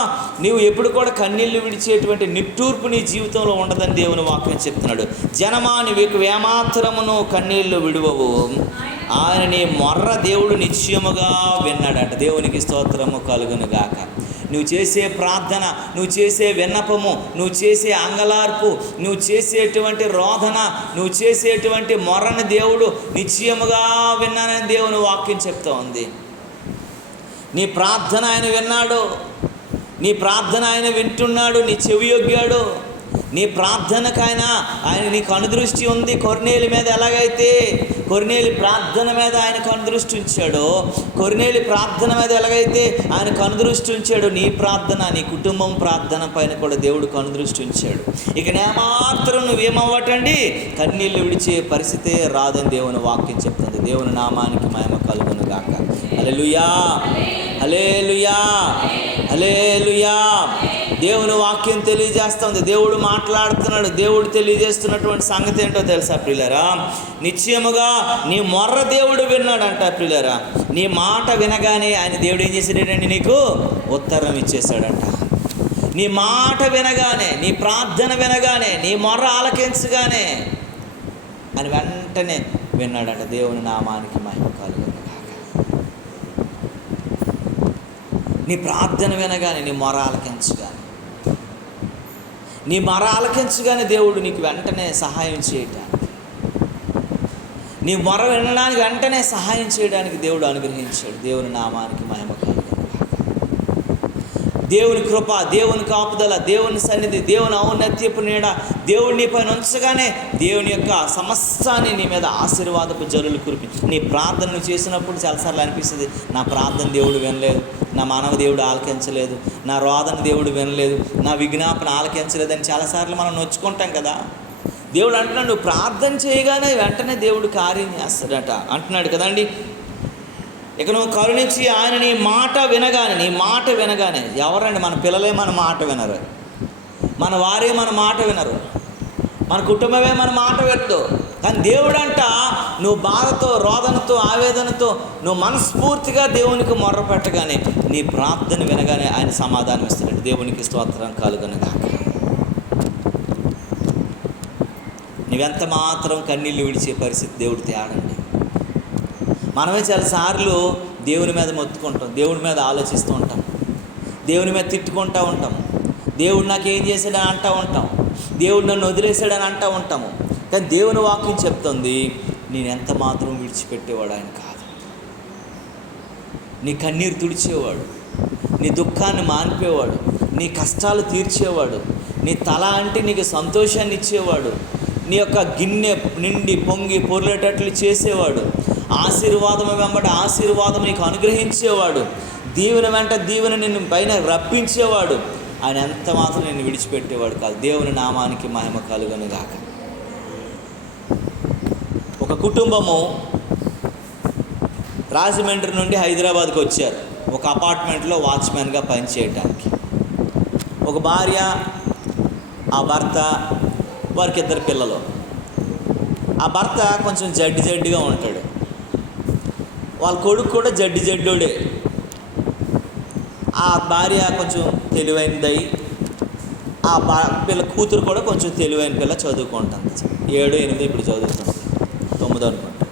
నువ్వు ఎప్పుడు కూడా కన్నీళ్లు విడిచేటువంటి నిట్టూర్పు నీ జీవితంలో ఉండదని దేవుని వాక్యం చెప్తున్నాడు. జనమా నీవు ఏమాత్రమును కన్నీళ్లు విడువవు, ఆయన నీ మొర్ర దేవుడు నిశ్చయముగా విన్నాడట. దేవునికి స్తోత్రము కలుగును గాక. నువ్వు చేసే ప్రార్థన, నువ్వు చేసే విన్నపము, నువ్వు చేసే అంగలార్పు, నువ్వు చేసేటువంటి రోదన, నువ్వు చేసేటువంటి మొర్రని దేవుడు నిశ్చయముగా విన్నానని దేవుని వాక్యం చెప్తా ఉంది. నీ ప్రార్థన ఆయన విన్నాడు, నీ ప్రార్థన ఆయన వింటున్నాడు, నీ చెవి యొగ్గాడు. నీ ప్రార్థనకు ఆయన నీకు అనుదృష్టి ఉంది. కొర్నేలి మీద ఎలాగైతే కొర్నేలి ప్రార్థన మీద ఆయన కనుదృష్టి ఉంచాడో, కొర్నేలి ప్రార్థన మీద ఎలాగైతే ఆయన కనుదృష్టి ఉంచాడో, నీ ప్రార్థన, నీ కుటుంబం ప్రార్థన పైన కూడా దేవుడు కనుదృష్టి ఉంచాడు. ఇక నేమాత్రం నువ్వేమవ్వటండి, కన్నీళ్ళు విడిచే పరిస్థితే రాదని దేవుని వాక్యం చెప్తుంది. దేవుని నామానికి మహిమ కలుగును గాక. హల్లెలూయా, హల్లెలూయా, హల్లెలూయా. దేవుని వాక్యం తెలియజేస్తుంది, దేవుడు మాట్లాడుతున్నాడు. దేవుడు తెలియజేస్తున్నటువంటి సంగతి ఏంటో తెలుసా ప్రియులారా? నిశ్చయముగా నీ మొర్ర దేవుడు విన్నాడంట ప్రియులారా. నీ మాట వినగానే ఆయన దేవుడు ఏం చేశాడండి, నీకు ఉత్తరం ఇచ్చేశాడంట. నీ మాట వినగానే, నీ ప్రార్థన వినగానే, నీ మొర్ర ఆలకించగానే ఆయన వెంటనే విన్నాడంట. దేవుని నామానికి మహిమ కలుగును. నీ ప్రార్థన వినగానే, నీ మొర ఆలకించగానే, నీ మొర ఆలకించగానే దేవుడు నీకు వెంటనే సహాయం చేయటానికి, నీ మొర వినడానికి వెంటనే సహాయం చేయడానికి దేవుడు అనుగ్రహించాడు. దేవుని నామానికి మహిమ కలుగును. దేవుని కృప, దేవుని కాపుదల, దేవుని సన్నిధి, దేవుని ఔన్నత్యపు నీడ దేవుడు నీ పైన ఉంచగానే దేవుని యొక్క సమస్తాన్ని నీ మీద ఆశీర్వాదపు జరులు కురిపి. నీ ప్రార్థనలు చేసినప్పుడు చాలాసార్లు అనిపిస్తుంది, నా ప్రార్థన దేవుడు వినలేదు, నా మానవ దేవుడు ఆలకించలేదు, నా రోదన దేవుడు వినలేదు, నా విజ్ఞాపన ఆలకించలేదని చాలాసార్లు మనం నొచ్చుకుంటాం కదా. దేవుడు అంటున్నాడు, నువ్వు ప్రార్థన చేయగానే వెంటనే దేవుడు కార్యం చేస్తాడట అంటున్నాడు కదండి. ఇక నువ్వు కరుణించి ఆయన నీ మాట వినగానే, ఎవరండి? మన పిల్లలే మన మాట వినరు, మన వారే మన మాట వినరు, మన కుటుంబమే మన మాట వినదు. కానీ దేవుడంట నువ్వు బాధతో, రోదనతో, ఆవేదనతో నువ్వు మనస్ఫూర్తిగా దేవునికి మొర్ర పెట్టగానే, నీ ప్రార్థన వినగానే ఆయన సమాధానం ఇస్తాడు. దేవునికి స్తోత్రం కలుగును గాక. నువ్వెంత మాత్రం కన్నీళ్ళు విడిచే పరిస్థితి దేవుడు తేడండి. మనమే చాలాసార్లు దేవుని మీద మొత్తుకుంటాం, దేవుడి మీద ఆలోచిస్తూ ఉంటాం, దేవుని మీద తిట్టుకుంటూ ఉంటాం, దేవుడు నాకేం చేశాడని అంటూ ఉంటాం, దేవుడు నన్ను వదిలేశాడని అంటూ ఉంటాము. కానీ దేవుని వాక్యం చెప్తుంది, నేను ఎంత మాత్రం విడిచిపెట్టేవాడు ఆయన కాదు. నీ కన్నీరు తుడిచేవాడు, నీ దుఃఖాన్ని మాన్పేవాడు, నీ కష్టాలు తీర్చేవాడు, నీ తల అంటే నీకు సంతోషాన్ని ఇచ్చేవాడు, నీ యొక్క గిన్నె నిండి పొంగి పొర్లేటట్లు చేసేవాడు, ఆశీర్వాదం వెంబడి ఆశీర్వాదం నీకు అనుగ్రహించేవాడు, దీవెన వెంట దీవెన నిన్ను పైన రప్పించేవాడు. ఆయన ఎంత మాత్రం నిన్ను విడిచిపెట్టేవాడు కాదు. దేవుని నామానికి మహిమ కలుగును గాక. ఒక కుటుంబము రాజమండ్రి నుండి హైదరాబాద్కి వచ్చారు, ఒక అపార్ట్మెంట్లో వాచ్మెన్గా పనిచేయటానికి. ఒక భార్య, ఆ భర్త, వారికి 2 పిల్లలు. ఆ భర్త కొంచెం జడ్డిగా ఉంటాడు, వాళ్ళ కొడుకు కూడా జడ్డోడే. ఆ భార్య కొంచెం తెలివైనదై, ఆ పిల్ల కూతురు కూడా కొంచెం తెలివైన పిల్ల, చదువుకుంటుంది. 7, 8 ఇప్పుడు చదువుతుంది, 9 అనుకుంటా.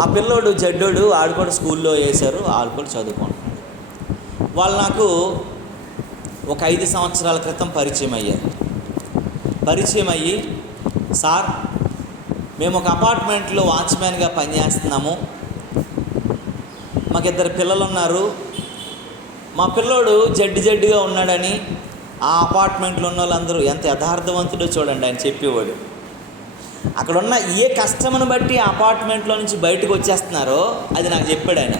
ఆ పిల్లోడు జడ్డోడు, ఆడు కూడా స్కూల్లో వేశారు, ఆడు కూడా చదువుకుంటున్నాడు. వాళ్ళు నాకు ఒక 5 సంవత్సరాల క్రితం పరిచయం అయ్యారు. పరిచయం అయ్యి, సార్ మేము ఒక అపార్ట్మెంట్లో వాచ్మ్యాన్గా పనిచేస్తున్నాము, మాకు 2 పిల్లలు ఉన్నారు, మా పిల్లోడు జడ్డుగా ఉన్నాడని ఆ అపార్ట్మెంట్లో ఉన్న వాళ్ళందరూ, ఎంత యథార్థవంతుడో చూడండి ఆయన చెప్పేవాడు. అక్కడ ఉన్న ఏ కష్టమును బట్టి ఆ అపార్ట్మెంట్లో నుంచి బయటకు వచ్చేస్తున్నారో అది నాకు చెప్పాడు ఆయన.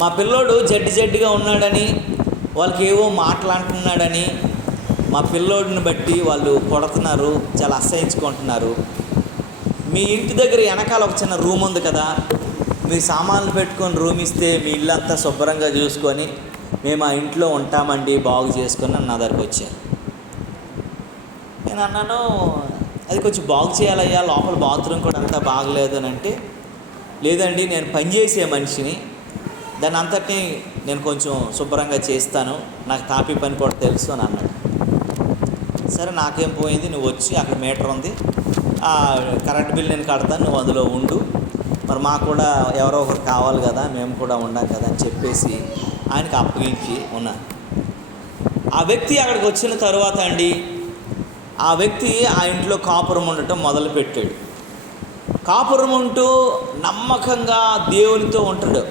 మా పిల్లోడు జడ్డుగా ఉన్నాడని, వాళ్ళకి ఏవో మాట్లాడుతున్నాడని, మా పిల్లోడిని బట్టి వాళ్ళు కొడుతున్నారు, చాలా అసహించుకుంటున్నారు. మీ ఇంటి దగ్గర వెనకాల ఒక చిన్న రూమ్ ఉంది కదా, మీ సామాన్లు పెట్టుకొని రూమ్ ఇస్తే మీ ఇల్లంతా శుభ్రంగా చూసుకొని మేము ఆ ఇంట్లో ఉంటామండి, బాగు చేసుకొని నా దగ్గరికి వచ్చారు. నేను అన్నాను, అది కొంచెం బాగు చేయాలయ్యా, లోపల బాత్రూమ్ కూడా అంతా బాగలేదు అని అంటే, లేదండి నేను పనిచేసే మనిషిని, దాన్ని అంతటినీ నేను కొంచెం శుభ్రంగా చేస్తాను, నాకు తాపి పని కూడా తెలుసు అని అన్నాడు. సరే నాకేం పోయింది, నువ్వు వచ్చి అక్కడ మీటర్ ఉంది, ఆ కరెంట్ బిల్ నేను కడతాను, నువ్వు అందులో ఉండు, మరి మాకు కూడా ఎవరో ఒకరు కావాలి కదా, మేము కూడా ఉండాం కదా అని చెప్పేసి ఆయనకి అప్పగించి ఉన్నాను. ఆ వ్యక్తి అక్కడికి వచ్చిన తర్వాత అండి, ఆ వ్యక్తి ఆ ఇంట్లో కాపురం ఉండటం మొదలుపెట్టాడు. కాపురం ఉంటూ నమ్మకంగా దేవునితో ఉంటాడు,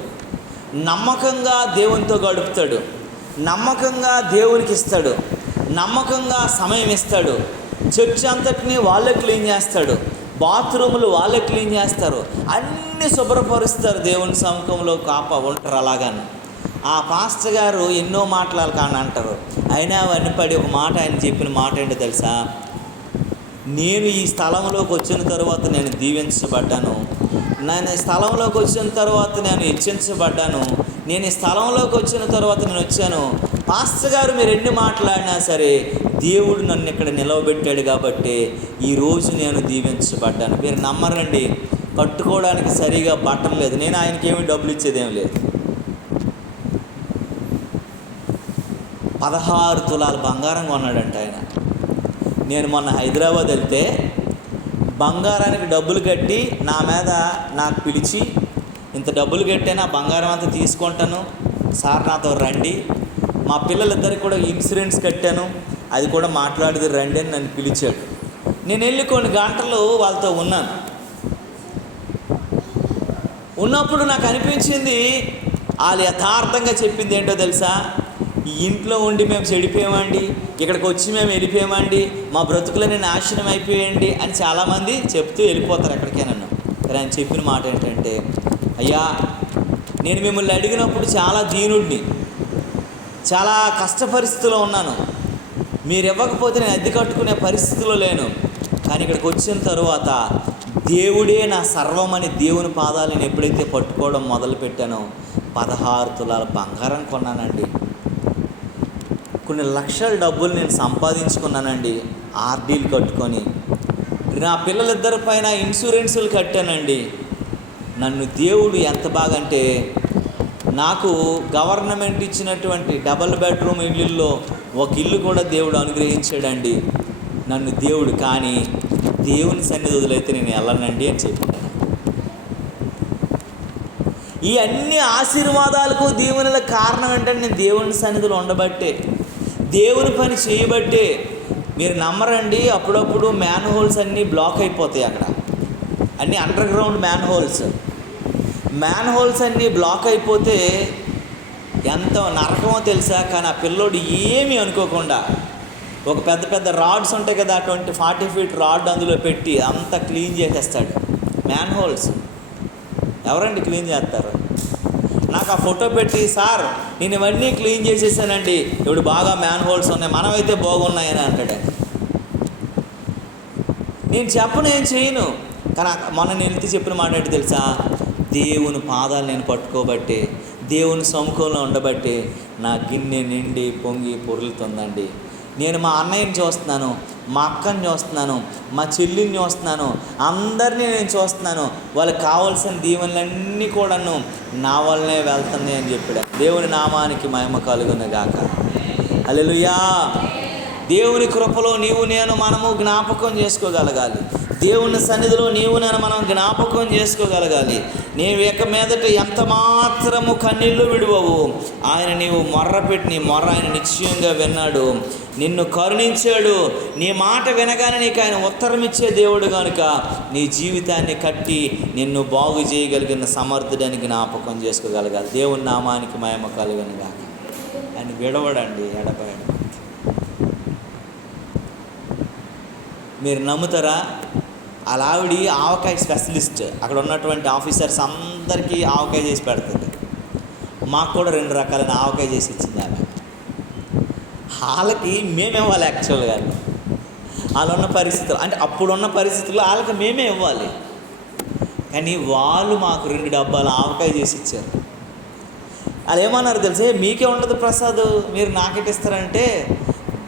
నమ్మకంగా దేవునితో గడుపుతాడు, నమ్మకంగా దేవునికి ఇస్తాడు, నమ్మకంగా సమయం ఇస్తాడు. చర్చ్ అంతటిని వాళ్ళే క్లీన్ చేస్తాడు, బాత్రూములు వాళ్ళే క్లీన్ చేస్తారు, అన్నీ శుభ్రపరుస్తారు, దేవుని సముఖంలో ఉంటారు. అలాగని ఆ పాస్టర్ గారు ఎన్నో మాటలు కానీ అంటారు, అయినా అవన్నీ పడి ఒక మాట ఆయన చెప్పిన మాట ఏంటో తెలుసా, నేను ఈ స్థలంలోకి వచ్చిన తర్వాత నేను దీవించబడ్డాను, నేను ఈ స్థలంలోకి వచ్చిన తర్వాత నేను హెచ్చించబడ్డాను, నేను ఈ స్థలంలోకి వచ్చిన తర్వాత నేను వచ్చాను, పాస్టర్ గారు మీరు ఎన్ని మాట్లాడినా సరే దేవుడు నన్ను ఇక్కడ నిలవబెట్టాడు కాబట్టి ఈరోజు నేను దీవించబడ్డాను. మీరు నమ్మరండి, కట్టుకోవడానికి సరిగా బట్టలు లేదు, నేను ఆయనకి ఏమీ డబ్బులు ఇచ్చేదేం లేదు. 16 తులాల బంగారం కొన్నాడంట ఆయన. నేను మొన్న హైదరాబాద్ వెళ్తే బంగారానికి డబ్బులు కట్టి నా మీద నాకు పిలిచి, ఇంత డబ్బులు కట్టాను, ఆ బంగారం అంతా తీసుకుంటాను సార్, నాతో రండి, మా పిల్లలిద్దరికి కూడా ఇన్సూరెన్స్ కట్టాను, అది కూడా మాట్లాడేది రండి అని నన్ను పిలిచాడు. నేను వెళ్ళి కొన్ని గంటలు వాళ్ళతో ఉన్నాను. ఉన్నప్పుడు నాకు అనిపించింది, వాళ్ళు యథార్థంగా చెప్పింది ఏంటో తెలుసా, ఈ ఇంట్లో ఉండి మేము చెడిపోయామండి, ఇక్కడికి వచ్చి మేము వెళ్ళిపోయామండి, మా బ్రతుకులని నాశనం అయిపోయాయండి అని చాలామంది చెప్తూ వెళ్ళిపోతారు ఎక్కడికైనా. కానీ ఆయన చెప్పిన మాట ఏంటంటే, అయ్యా నేను మిమ్మల్ని అడిగినప్పుడు చాలా దీనుడిని, చాలా కష్ట పరిస్థితిలో ఉన్నాను, మీరు ఇవ్వకపోతే నేను అద్దె కట్టుకునే పరిస్థితిలో లేను, కానీ ఇక్కడికి వచ్చిన తరువాత దేవుడే నా సర్వమని దేవుని పాదాలు నేను ఎప్పుడైతే పట్టుకోవడం మొదలుపెట్టానో 16 తులాల బంగారం కొన్నానండి, కొన్ని లక్షల డబ్బులు నేను సంపాదించుకున్నానండి, ఆర్డీలు కట్టుకొని, నా పిల్లలిద్దరి పైన ఇన్సూరెన్సులు కట్టానండి. నన్ను దేవుడు ఎంత బాగా అంటే, నాకు గవర్నమెంట్ ఇచ్చినటువంటి డబల్ బెడ్రూమ్ ఇల్లుల్లో ఒక ఇల్లు కూడా దేవుడు అనుగ్రహించాడండి నన్ను దేవుడు. కానీ దేవుని సన్నిధి వదిలైతే నేను వెళ్ళనండి అని చెప్పాను. ఈ అన్ని ఆశీర్వాదాలకు దీవెనలకు కారణం ఏంటంటే, నేను దేవుని సన్నిధిలో ఉండబట్టే, దేవుని పని చేయబట్టే. మీరు నమ్మరండి, అప్పుడప్పుడు మ్యాన్ హోల్స్ అన్నీ బ్లాక్ అయిపోతాయి, అక్కడ అన్నీ అండర్ గ్రౌండ్ మ్యాన్ హోల్స్ అన్నీ బ్లాక్ అయిపోతే ఎంత నరకమో తెలుసా. కానీ ఆ పిల్లోడు ఏమీ అనుకోకుండా ఒక పెద్ద రాడ్స్ ఉంటాయి కదా, 40 ఫీట్ రాడ్ అందులో పెట్టి అంతా క్లీన్ చేసేస్తాడు. మ్యాన్ హోల్స్ ఎవరండి క్లీన్ చేస్తారు? నాకు ఆ ఫోటో పెట్టి, సార్ నేను ఇవన్నీ క్లీన్ చేసేసానండి, ఇప్పుడు బాగా మ్యాన్ హోల్స్ ఉన్నాయి, మనమైతే బాగున్నాయని అంటాడు. నేను చెప్పను, ఏం చేయను. కానీ మొన్న నేను చెప్పిన మాట ఏంటి తెలుసా, దేవుని పాదాలు నేను పట్టుకోబట్టే, దేవుని సముఖంలో ఉండబట్టే నా గిన్నె నిండి పొంగి పొరులుతుందండి. నేను మా అన్నయ్యని చూస్తున్నాను, మా అక్కని చూస్తున్నాను, మా చెల్లిని చూస్తున్నాను, అందరినీ నేను చూస్తున్నాను. వాళ్ళకి కావాల్సిన దీవెనలన్నీ కూడాను నా వల్లనే వెళ్తుంది అని చెప్పాడు. దేవుని నామానికి మహిమ కలుగునుగాక. హల్లెలూయా. దేవుని కృపలో నీవు నేను మనము జ్ఞాపకం చేసుకోగలగాలి. దేవుని సన్నిధిలో నేను మనం జ్ఞాపకం చేసుకోగలగాలి. నీవు ఇక మీదట ఎంత మాత్రము కన్నీళ్ళు విడువవు. ఆయన నీవు మొర్రపెట్టి నీ మొర్ర ఆయన నిశ్చయంగా విన్నాడు, నిన్ను కరుణించాడు. నీ మాట వినగానే నీకు ఆయన ఉత్తరం ఇచ్చే దేవుడు కనుక నీ జీవితాన్ని కట్టి నిన్ను బాగు చేయగలిగిన సమర్థుడని జ్ఞాపకం చేసుకోగలగాలి. దేవుని నామానికి మహిమ కలుగునుగాక. ఆయన విడవడండి, ఎడబాయడం. మీరు నమ్ముతారా? అలా ఆవిడ ఆవకాయ స్పెషలిస్ట్. అక్కడ ఉన్నటువంటి ఆఫీసర్స్ అందరికీ ఆవకాయ చేసి పెడుతుంది. మాకు కూడా 2 రకాలైన ఆవకాయ చేసి ఇచ్చింది ఆమె. వాళ్ళకి మేమే ఇవ్వాలి. యాక్చువల్గా వాళ్ళు ఉన్న పరిస్థితులు, అంటే అప్పుడున్న పరిస్థితుల్లో వాళ్ళకి మేమే ఇవ్వాలి. కానీ వాళ్ళు మాకు 2 డబ్బాలు ఆవకాయ చేసి ఇచ్చారు. వాళ్ళు ఏమన్నారు తెలుసే, మీకే ఉండదు ప్రసాద్, మీరు నాకెటిస్తారంటే,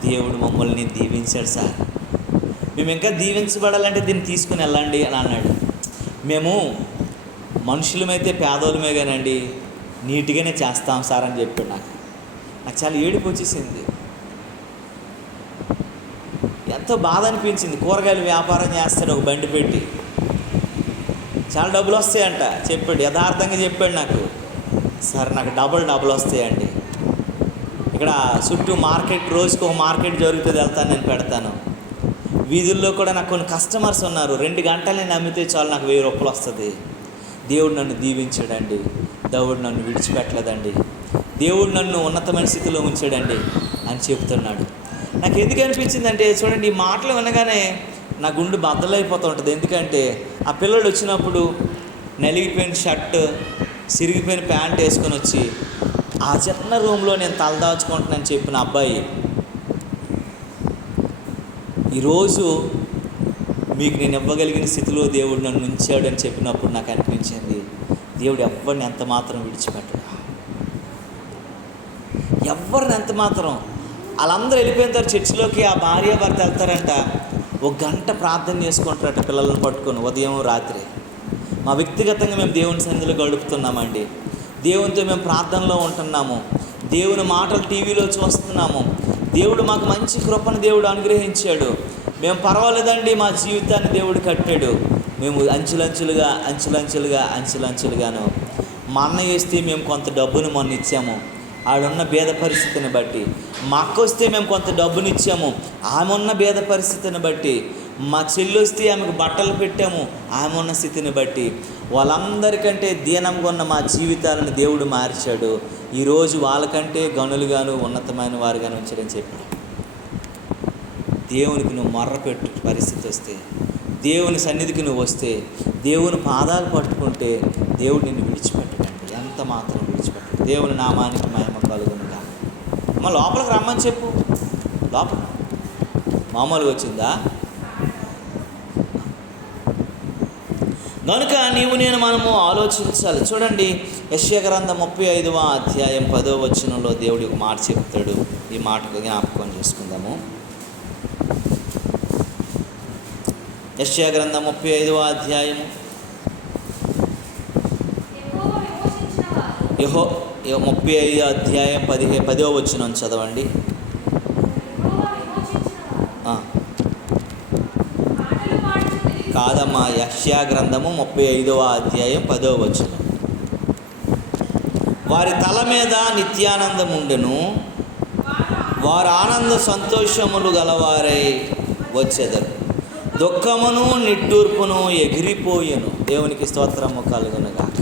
దేవుడు మమ్మల్ని దీవించాడు సార్, మేము ఇంకా దీవించబడాలంటే దీన్ని తీసుకుని వెళ్ళండి అని అన్నాడు. మేము మనుషులమైతే పేదోళ్ళమే కానండి, నీట్గానే చేస్తాం సార్ అని చెప్పాడు. నాకు చాలా ఏడుపు వచ్చేసింది. ఎంతో బాధ అనిపించింది. కూరగాయలు వ్యాపారం చేస్తాడు, ఒక బండి పెట్టి, చాలా డబ్బులు వస్తాయంట చెప్పాడు. యథార్థంగా చెప్పాడు నాకు, సార్ నాకు డబ్బులు వస్తాయండి, ఇక్కడ చుట్టూ మార్కెట్, రోజుకు ఒక మార్కెట్ జరుగుతుంది, వెళ్తాను, నేను పెడతాను. వీధుల్లో కూడా నాకు కొన్ని కస్టమర్స్ ఉన్నారు, 2 గంటలు నేను అమ్మితే చాలు నాకు 1000 రూపాయలు వస్తుంది. దేవుడు నన్ను దీవించాడండి, దేవుడు నన్ను విడిచిపెట్టలేదండి, దేవుడు నన్ను ఉన్నతమైన స్థితిలో ఉంచాడండి అని చెప్తున్నాడు. నాకు ఎందుకు అనిపించిందంటే, చూడండి, ఈ మాటలు వినగానే నా గుండె బద్దలైపోతూ ఉంటుంది. ఎందుకంటే ఆ పిల్లడు వచ్చినప్పుడు నలిగిపోయిన షర్ట్, సిరిగిపోయిన ప్యాంట్ వేసుకొని వచ్చి ఆ చిన్న రూమ్లో నేను తలదాచుకుంటున్నాను చెప్పిన అబ్బాయి ఈరోజు మీకు నేను ఇవ్వగలిగిన స్థితిలో దేవుడు నన్ను ఉంచాడు అని చెప్పినప్పుడు నాకు అనిపించింది, దేవుడు ఎవరిని ఎంత మాత్రం విడిచిపెట్టడు, ఎవరిని ఎంత మాత్రం. వాళ్ళందరూ వెళ్ళిపోయిన తర్వాత చర్చిలోకి ఆ భార్య భర్త వెళ్తారంట, 1 గంట ప్రార్థన చేసుకుంటారట పిల్లలను పట్టుకొని, ఉదయం రాత్రి. మా వ్యక్తిగతంగా మేము దేవుని సన్నిధిలో గడుపుతున్నామండి, దేవునితో మేము ప్రార్థనలో ఉంటున్నాము, దేవుని మాటలు టీవీలో చూస్తున్నాము. దేవుడు మాకు మంచి కృపను దేవుడు అనుగ్రహించాడు. మేము పర్వాలేదండి, మా జీవితాన్ని దేవుడు కట్టాడు. మేము అంచులంచులుగాను మా అన్న వేస్తే మేము కొంత డబ్బును మొన్న ఇచ్చాము, ఆడున్న భేద పరిస్థితిని బట్టి. మా అక్క వస్తే మేము కొంత డబ్బుని ఇచ్చాము, ఆమె ఉన్న భేద పరిస్థితిని బట్టి. మా చెల్లి వస్తే ఆమెకు బట్టలు పెట్టాము, ఆమె ఉన్న స్థితిని బట్టి. వాళ్ళందరికంటే దీనంగా ఉన్న మా జీవితాలను దేవుడు మార్చాడు. ఈరోజు వాళ్ళకంటే గనులుగాను ఉన్నతమైన వారుగాను ఉంచాడని చెప్పాడు. దేవునికి నువ్వు మొర్రపెట్టు పరిస్థితి వస్తే, దేవుని సన్నిధికి నువ్వు వస్తే, దేవుని పాదాలు పట్టుకుంటే దేవుడు నిన్ను విడిచిపెట్టడండి, ఎంత మాత్రం విడిచిపెట్టడు. దేవుని నామానికి మహిమ కలుగునుగా. మా లోపలికి రమ్మని చెప్పు. లోపల మామూలుగా వచ్చిందా? కనుక నేను మనము ఆలోచించాలి. చూడండి, యెషయా గ్రంథం 35వ అధ్యాయం 10వ వచనంలో దేవుడి ఒక మాట చెప్తాడు. ఈ మాటకు జ్ఞాపకం చేసుకుందాము. యెషయా గ్రంథం 35వ అధ్యాయము 35 అధ్యాయం 10వ వచనం చదవండి. కాదమ్మా, యెషయా గ్రంథము 35వ అధ్యాయం 10వ వచనం. వారి తల మీద నిత్యానందం ఉండెను, వారు ఆనంద సంతోషములు గలవారై వచ్చెదరు, దుఃఖమును నిట్టూర్పును ఎగిరిపోయెను. దేవునికి స్తోత్రము కలుగునుగాక.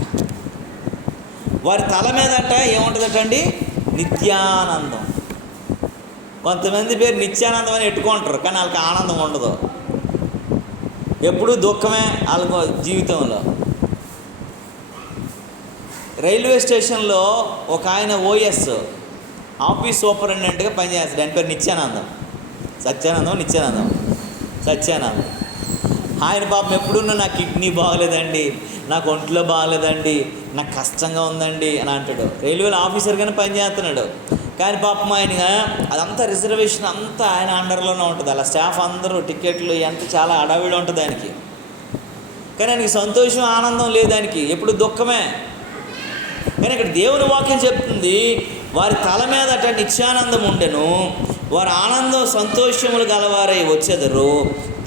వారి తల మీద అంట ఏముంటుందటండి? నిత్యానందం. కొంతమంది పేరు నిత్యానందం అని ఎట్టుకుంటారు, కానీ వాళ్ళకి ఆనందం ఉండదు, ఎప్పుడు దుఃఖమే వాళ్ళ జీవితంలో. రైల్వే స్టేషన్లో ఒక ఆయన ఓఎస్ ఆఫీస్ సూపరింటెండెంట్గా పనిచేస్తాడు. ఆయన పేరు నిత్యానందం. సత్యానందం. ఆయన పాపం ఎప్పుడున్నా నా కిడ్నీ బాగలేదండి, నాకు ఒంట్లో బాగలేదండి, నాకు కష్టంగా ఉందండి అని అంటాడు. రైల్వేలో ఆఫీసర్గానే పనిచేస్తున్నాడు, కానీ పాపం ఆయన అదంతా రిజర్వేషన్ అంతా ఆయన అండర్లోనే ఉంటుంది. అలా స్టాఫ్ అందరూ టికెట్లు ఎంత చాలా అడవిడి ఉంటుంది ఆయనకి. కానీ ఆయనకి సంతోషం ఆనందం లేదు, ఆయనకి ఎప్పుడు దుఃఖమే. కానీ ఇక్కడ దేవుని వాక్యం చెప్తుంది, వారి తల మీద నిత్యానందం ఉండెను, వారు ఆనందం సంతోషములు గలవారై వచ్చెదరు,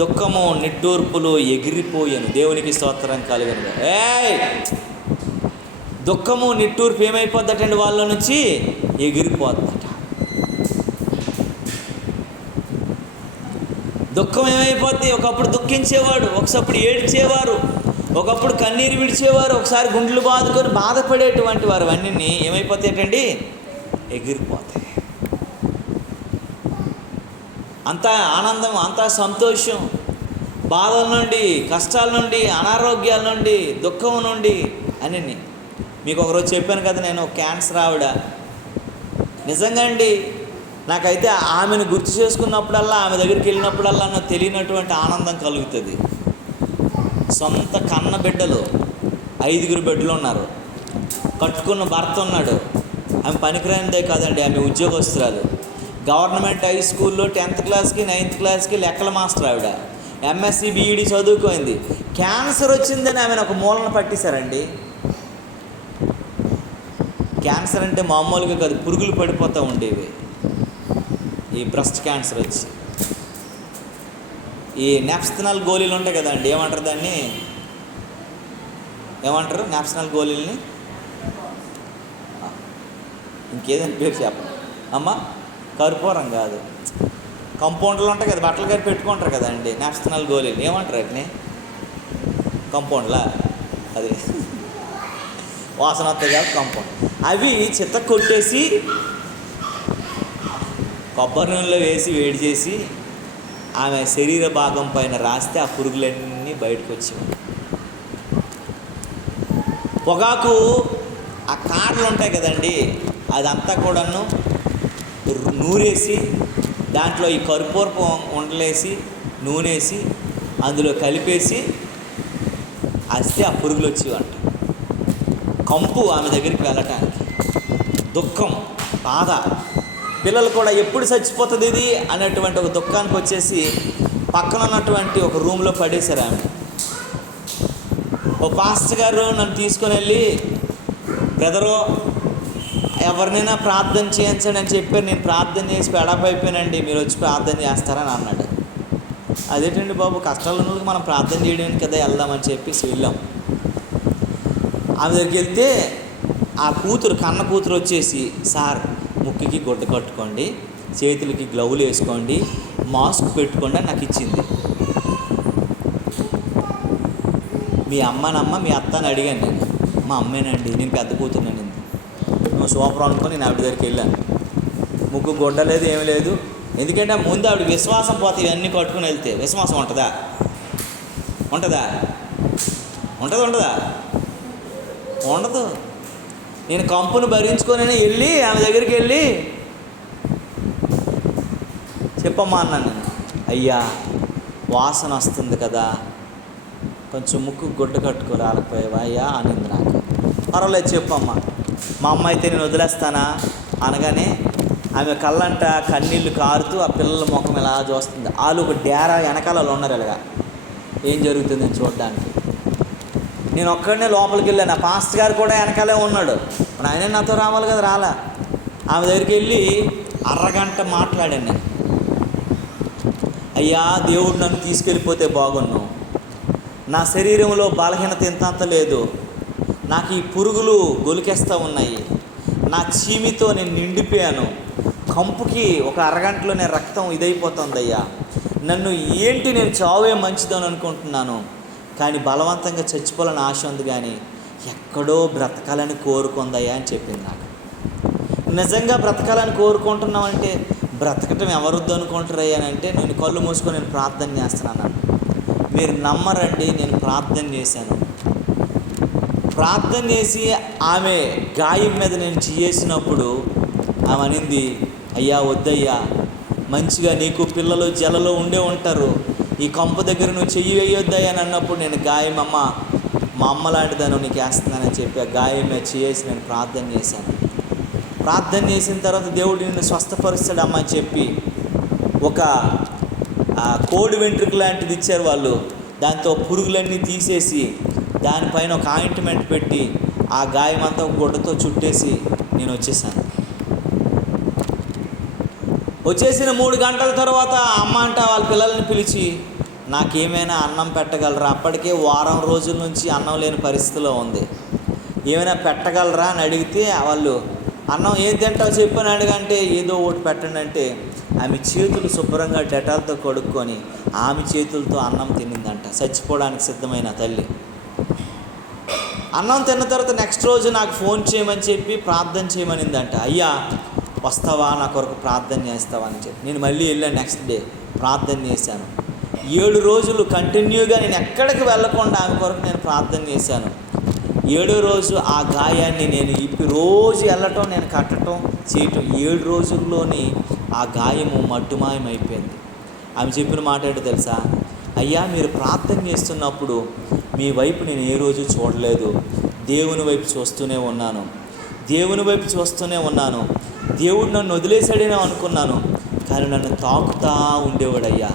దుఃఖము నిట్టూర్పులు ఎగిరిపోయాను. దేవునికి స్తోత్రం కలుగును. దుఃఖము నిట్టూర్పు ఏమైపోద్దటండి? వాళ్ళ నుంచి ఎగిరిపోద్దట. దుఃఖం ఏమైపోద్ది? ఒకప్పుడు దుఃఖించేవాడు, ఒకసారి ఏడ్చేవారు, ఒకప్పుడు కన్నీరు విడిచేవారు, ఒకసారి గుండెలు బాదుకొని బాధపడేటువంటి వారు అన్నీ ఏమైపోతాయండి? ఎగిరిపోతాయి. అంతా ఆనందం, అంతా సంతోషం. బాధల నుండి, కష్టాల నుండి, అనారోగ్యాల నుండి, దుఃఖం నుండి అన్నీ. మీకు ఒకరోజు చెప్పాను కదా, నేను క్యాన్సర్ ఆవిడ. నిజంగా అండి, నాకైతే ఆమెను గుర్తు చేసుకున్నప్పుడల్లా, ఆమె దగ్గరికి వెళ్ళినప్పుడల్లా నాకు తెలియనటువంటి ఆనందం కలుగుతుంది. సొంత కన్న బిడ్డలు 5 బిడ్డలు ఉన్నారు, కట్టుకున్న భర్త ఉన్నాడు. ఆమె పనికిరానిదే కాదండి, ఆమె ఉద్యోగస్తురాలు. గవర్నమెంట్ హై స్కూల్లో 10th క్లాస్కి 9th క్లాస్కి లెక్కల మాస్టర్ ఆవిడ. MSc BEd చదువుకోయింది. క్యాన్సర్ వచ్చిందని ఆమెను ఒక మూలన పట్టేశారండి. క్యాన్సర్ అంటే మామూలుగా కాదు, పురుగులు పడిపోతూ ఉండేవి. ఈ బ్రెస్ట్ క్యాన్సర్ వచ్చి ఈ నాప్సనాల్ గోళీలు ఉంటాయి కదండి, ఏమంటారు దాన్ని? ఏమంటారు నాప్సనాల్ గోళీలని? ఇంకేదైనా పేరు చెప్పండి అమ్మ. కర్పూరం కాదు, కంపౌండ్లు ఉంటాయి కదా, బట్టలు గారి పెట్టుకుంటారు కదండి, నాప్సనాల్ గోళీలు ఏమంటారు వాటిని? కంపౌండ్లా? అది వాసన వస్తాయి కాదు, కంపౌండ్. అవి చిత్త కొట్టేసి కొబ్బరి నూనెలో వేసి వేడి చేసి ఆమె శరీర భాగం పైన రాస్తే ఆ పురుగులన్నీ బయటకు వచ్చేవి. పొగాకు ఆ కాడలు ఉంటాయి కదండి, అదంతా కూడాను నూరేసి దాంట్లో ఈ కర్పూరపు ఉండలేసి నూనెసి అందులో కలిపేసి వస్తే ఆ పురుగులు వచ్చేవంట. కంపు ఆమె దగ్గరికి వెళ్ళటానికి. దుఃఖం, బాధ, పిల్లలు కూడా ఎప్పుడు చచ్చిపోతుంది ఇది అనేటువంటి ఒక దుఃఖానికి వచ్చేసి పక్కన ఉన్నటువంటి ఒక రూమ్లో పడేశారు ఆమె. ఓ పాస్టర్ గారు నన్ను తీసుకొని వెళ్ళి, బ్రదరు ఎవరినైనా ప్రార్థన చేయించండి అని చెప్పారు. నేను ప్రార్థన చేసి పెడప్ అయిపోయానండి, మీరు వచ్చి ప్రార్థన చేస్తారని అన్నాడు. అదేంటండి బాబు, కష్టాలు ఉన్నందుకు మనం ప్రార్థన చేయడానికి కదా వెళ్దామని చెప్పేసి వెళ్ళాం. ఆమె దగ్గరికి వెళ్తే ఆ కూతురు, కన్న కూతురు వచ్చేసి, సార్ ముక్కుకి గుడ్డ కట్టుకోండి, చేతులకి గ్లౌలు వేసుకోండి, మాస్క్ పెట్టుకోండి అని నాకు ఇచ్చింది. మీ అమ్మనమ్మ మీ అత్త అని అడిగాను నేను. మా అమ్మేనండి, నేను పెద్ద కూతురునండి. నువ్వు సూపర్ అనుకొని నేను ఆవిడ దగ్గరికి వెళ్ళాను. ముక్కు గుడ్డ లేదు, ఏమీ లేదు. ఎందుకంటే ముందు ఆవిడ విశ్వాసం పోతే ఇవన్నీ కట్టుకుని వెళ్తే విశ్వాసం ఉంటుందా? ఉంటుందా? ఉండదా? ఉండదు. నేను కంపును భరించుకొని వెళ్ళి ఆమె దగ్గరికి వెళ్ళి చెప్పమ్మా అన్నాను నేను. అయ్యా వాసన వస్తుంది కదా, కొంచెం ముక్కు గుడ్డ కట్టుకో రాలేకపోయావా అయ్యా అనింది నాకు. పర్వాలేదు చెప్పమ్మా. మా అమ్మ అయితే నేను వదిలేస్తానా అనగానే ఆమె కళ్ళంట కన్నీళ్ళు కారుతూ ఆ పిల్లల ముఖం ఇలా చూస్తుంది. వాళ్ళు ఒక డేరా వెనకాల ఉన్నారు ఇలాగా, ఏం జరుగుతుందని చూడడానికి. నేను ఒక్కడనే లోపలికి వెళ్ళాను. ఆ పాస్టర్ గారు కూడా వెనకాలే ఉన్నాడు. ఆయన నాతో రావాలి కదా, రాలా. ఆమె దగ్గరికి వెళ్ళి అరగంట మాట్లాడాను నేను. అయ్యా దేవుడు నన్ను తీసుకెళ్ళిపోతే బాగున్నాను, నా శరీరంలో బలహీనత ఇంతంత లేదు, నాకు ఈ పురుగులు గొలికేస్తూ ఉన్నాయి, నా చీమితో నేను నిండిపోయాను, కంపుకి ఒక అరగంటలోనే రక్తం ఇదైపోతుంది అయ్యా, నన్ను ఏంటి నేను చావే మంచిదని అనుకుంటున్నాను, కానీ బలవంతంగా చచ్చిపోవాలని ఆశ ఉంది, కానీ ఎక్కడో బ్రతకాలని కోరుకుందయ్యా అని చెప్పింది నాకు. నిజంగా బ్రతకాలని కోరుకుంటున్నామంటే బ్రతకటం ఎవరొద్దు అనుకుంటారయ్యా అని అంటే, నేను కళ్ళు మూసుకొని నేను ప్రార్థన చేస్తున్నాను. మీరు నమ్మరండి, నేను ప్రార్థన చేశాను. ప్రార్థన చేసి ఆమె గాయం మీద నేను చేసినప్పుడు ఆమె అనింది, అయ్యా వద్దయ్యా, మంచిగా నీకు పిల్లలు జలలో ఉండే ఉంటారు, ఈ కంప దగ్గర నువ్వు చెయ్యి వేయొద్దయ్యా అని అన్నప్పుడు నేను గాయం అమ్మ, మా అమ్మ లాంటిదాన్ని నీకు వేస్తున్నానని చెప్పి ఆ గాయం మీద చేసి నేను ప్రార్థన చేశాను. ప్రార్థన చేసిన తర్వాత దేవుడు నిన్ను స్వస్థపరుస్తాడమ్మా అని చెప్పి ఒక కోడి వెంట్రుక లాంటిది ఇచ్చారు వాళ్ళు. దాంతో పురుగులన్నీ తీసేసి దానిపైన ఒక ఆయింట్మెంట్ పెట్టి ఆ గాయం అంతా ఒక గుడ్డతో చుట్టేసి నేను వచ్చేసాను. వచ్చేసిన 3 గంటల తర్వాత అమ్మ అంట వాళ్ళ పిల్లల్ని పిలిచి, నాకేమైనా అన్నం పెట్టగలరా? అప్పటికే వారం రోజుల నుంచి అన్నం లేని పరిస్థితిలో ఉంది. ఏమైనా పెట్టగలరా అని అడిగితే వాళ్ళు అన్నం ఏం తింటావు చెప్పని అడగంటే ఏదో ఒకటి పెట్టండి అంటే ఆమె చేతులు శుభ్రంగా డెటాల్తో కడుక్కొని ఆమె చేతులతో అన్నం తినిందంట. చచ్చిపోవడానికి సిద్ధమైన తల్లి. అన్నం తిన్న తర్వాత నెక్స్ట్ రోజు నాకు ఫోన్ చేయమని చెప్పి ప్రార్థన చేయమనిందంట. అయ్యా వస్తావా, నా కొరకు ప్రార్థన చేస్తావా అని చెప్పి నేను మళ్ళీ వెళ్ళాను. నెక్స్ట్ డే ప్రార్థన చేశాను. 7 రోజులు కంటిన్యూగా నేను ఎక్కడికి వెళ్ళకుండా ఆమె కొరకు నేను ప్రార్థన చేశాను. 7వ రోజు ఆ గాయాన్ని నేను రోజు వెళ్ళటం, నేను కట్టడం చేయటం, 7 రోజుల్లోని ఆ గాయము మట్టుమాయమైపోయింది. ఆమె చెప్పిన మాట ఏంటో తెలుసా? అయ్యా మీరు ప్రార్థన చేస్తున్నప్పుడు మీ వైపు నేను ఏ రోజు చూడలేదు. దేవుని వైపు చూస్తూనే ఉన్నాను. దేవుడు నన్ను వదిలేసాడేనో అనుకున్నాను, కానీ నన్ను తాకుతూ ఉండేవాడయ్యా.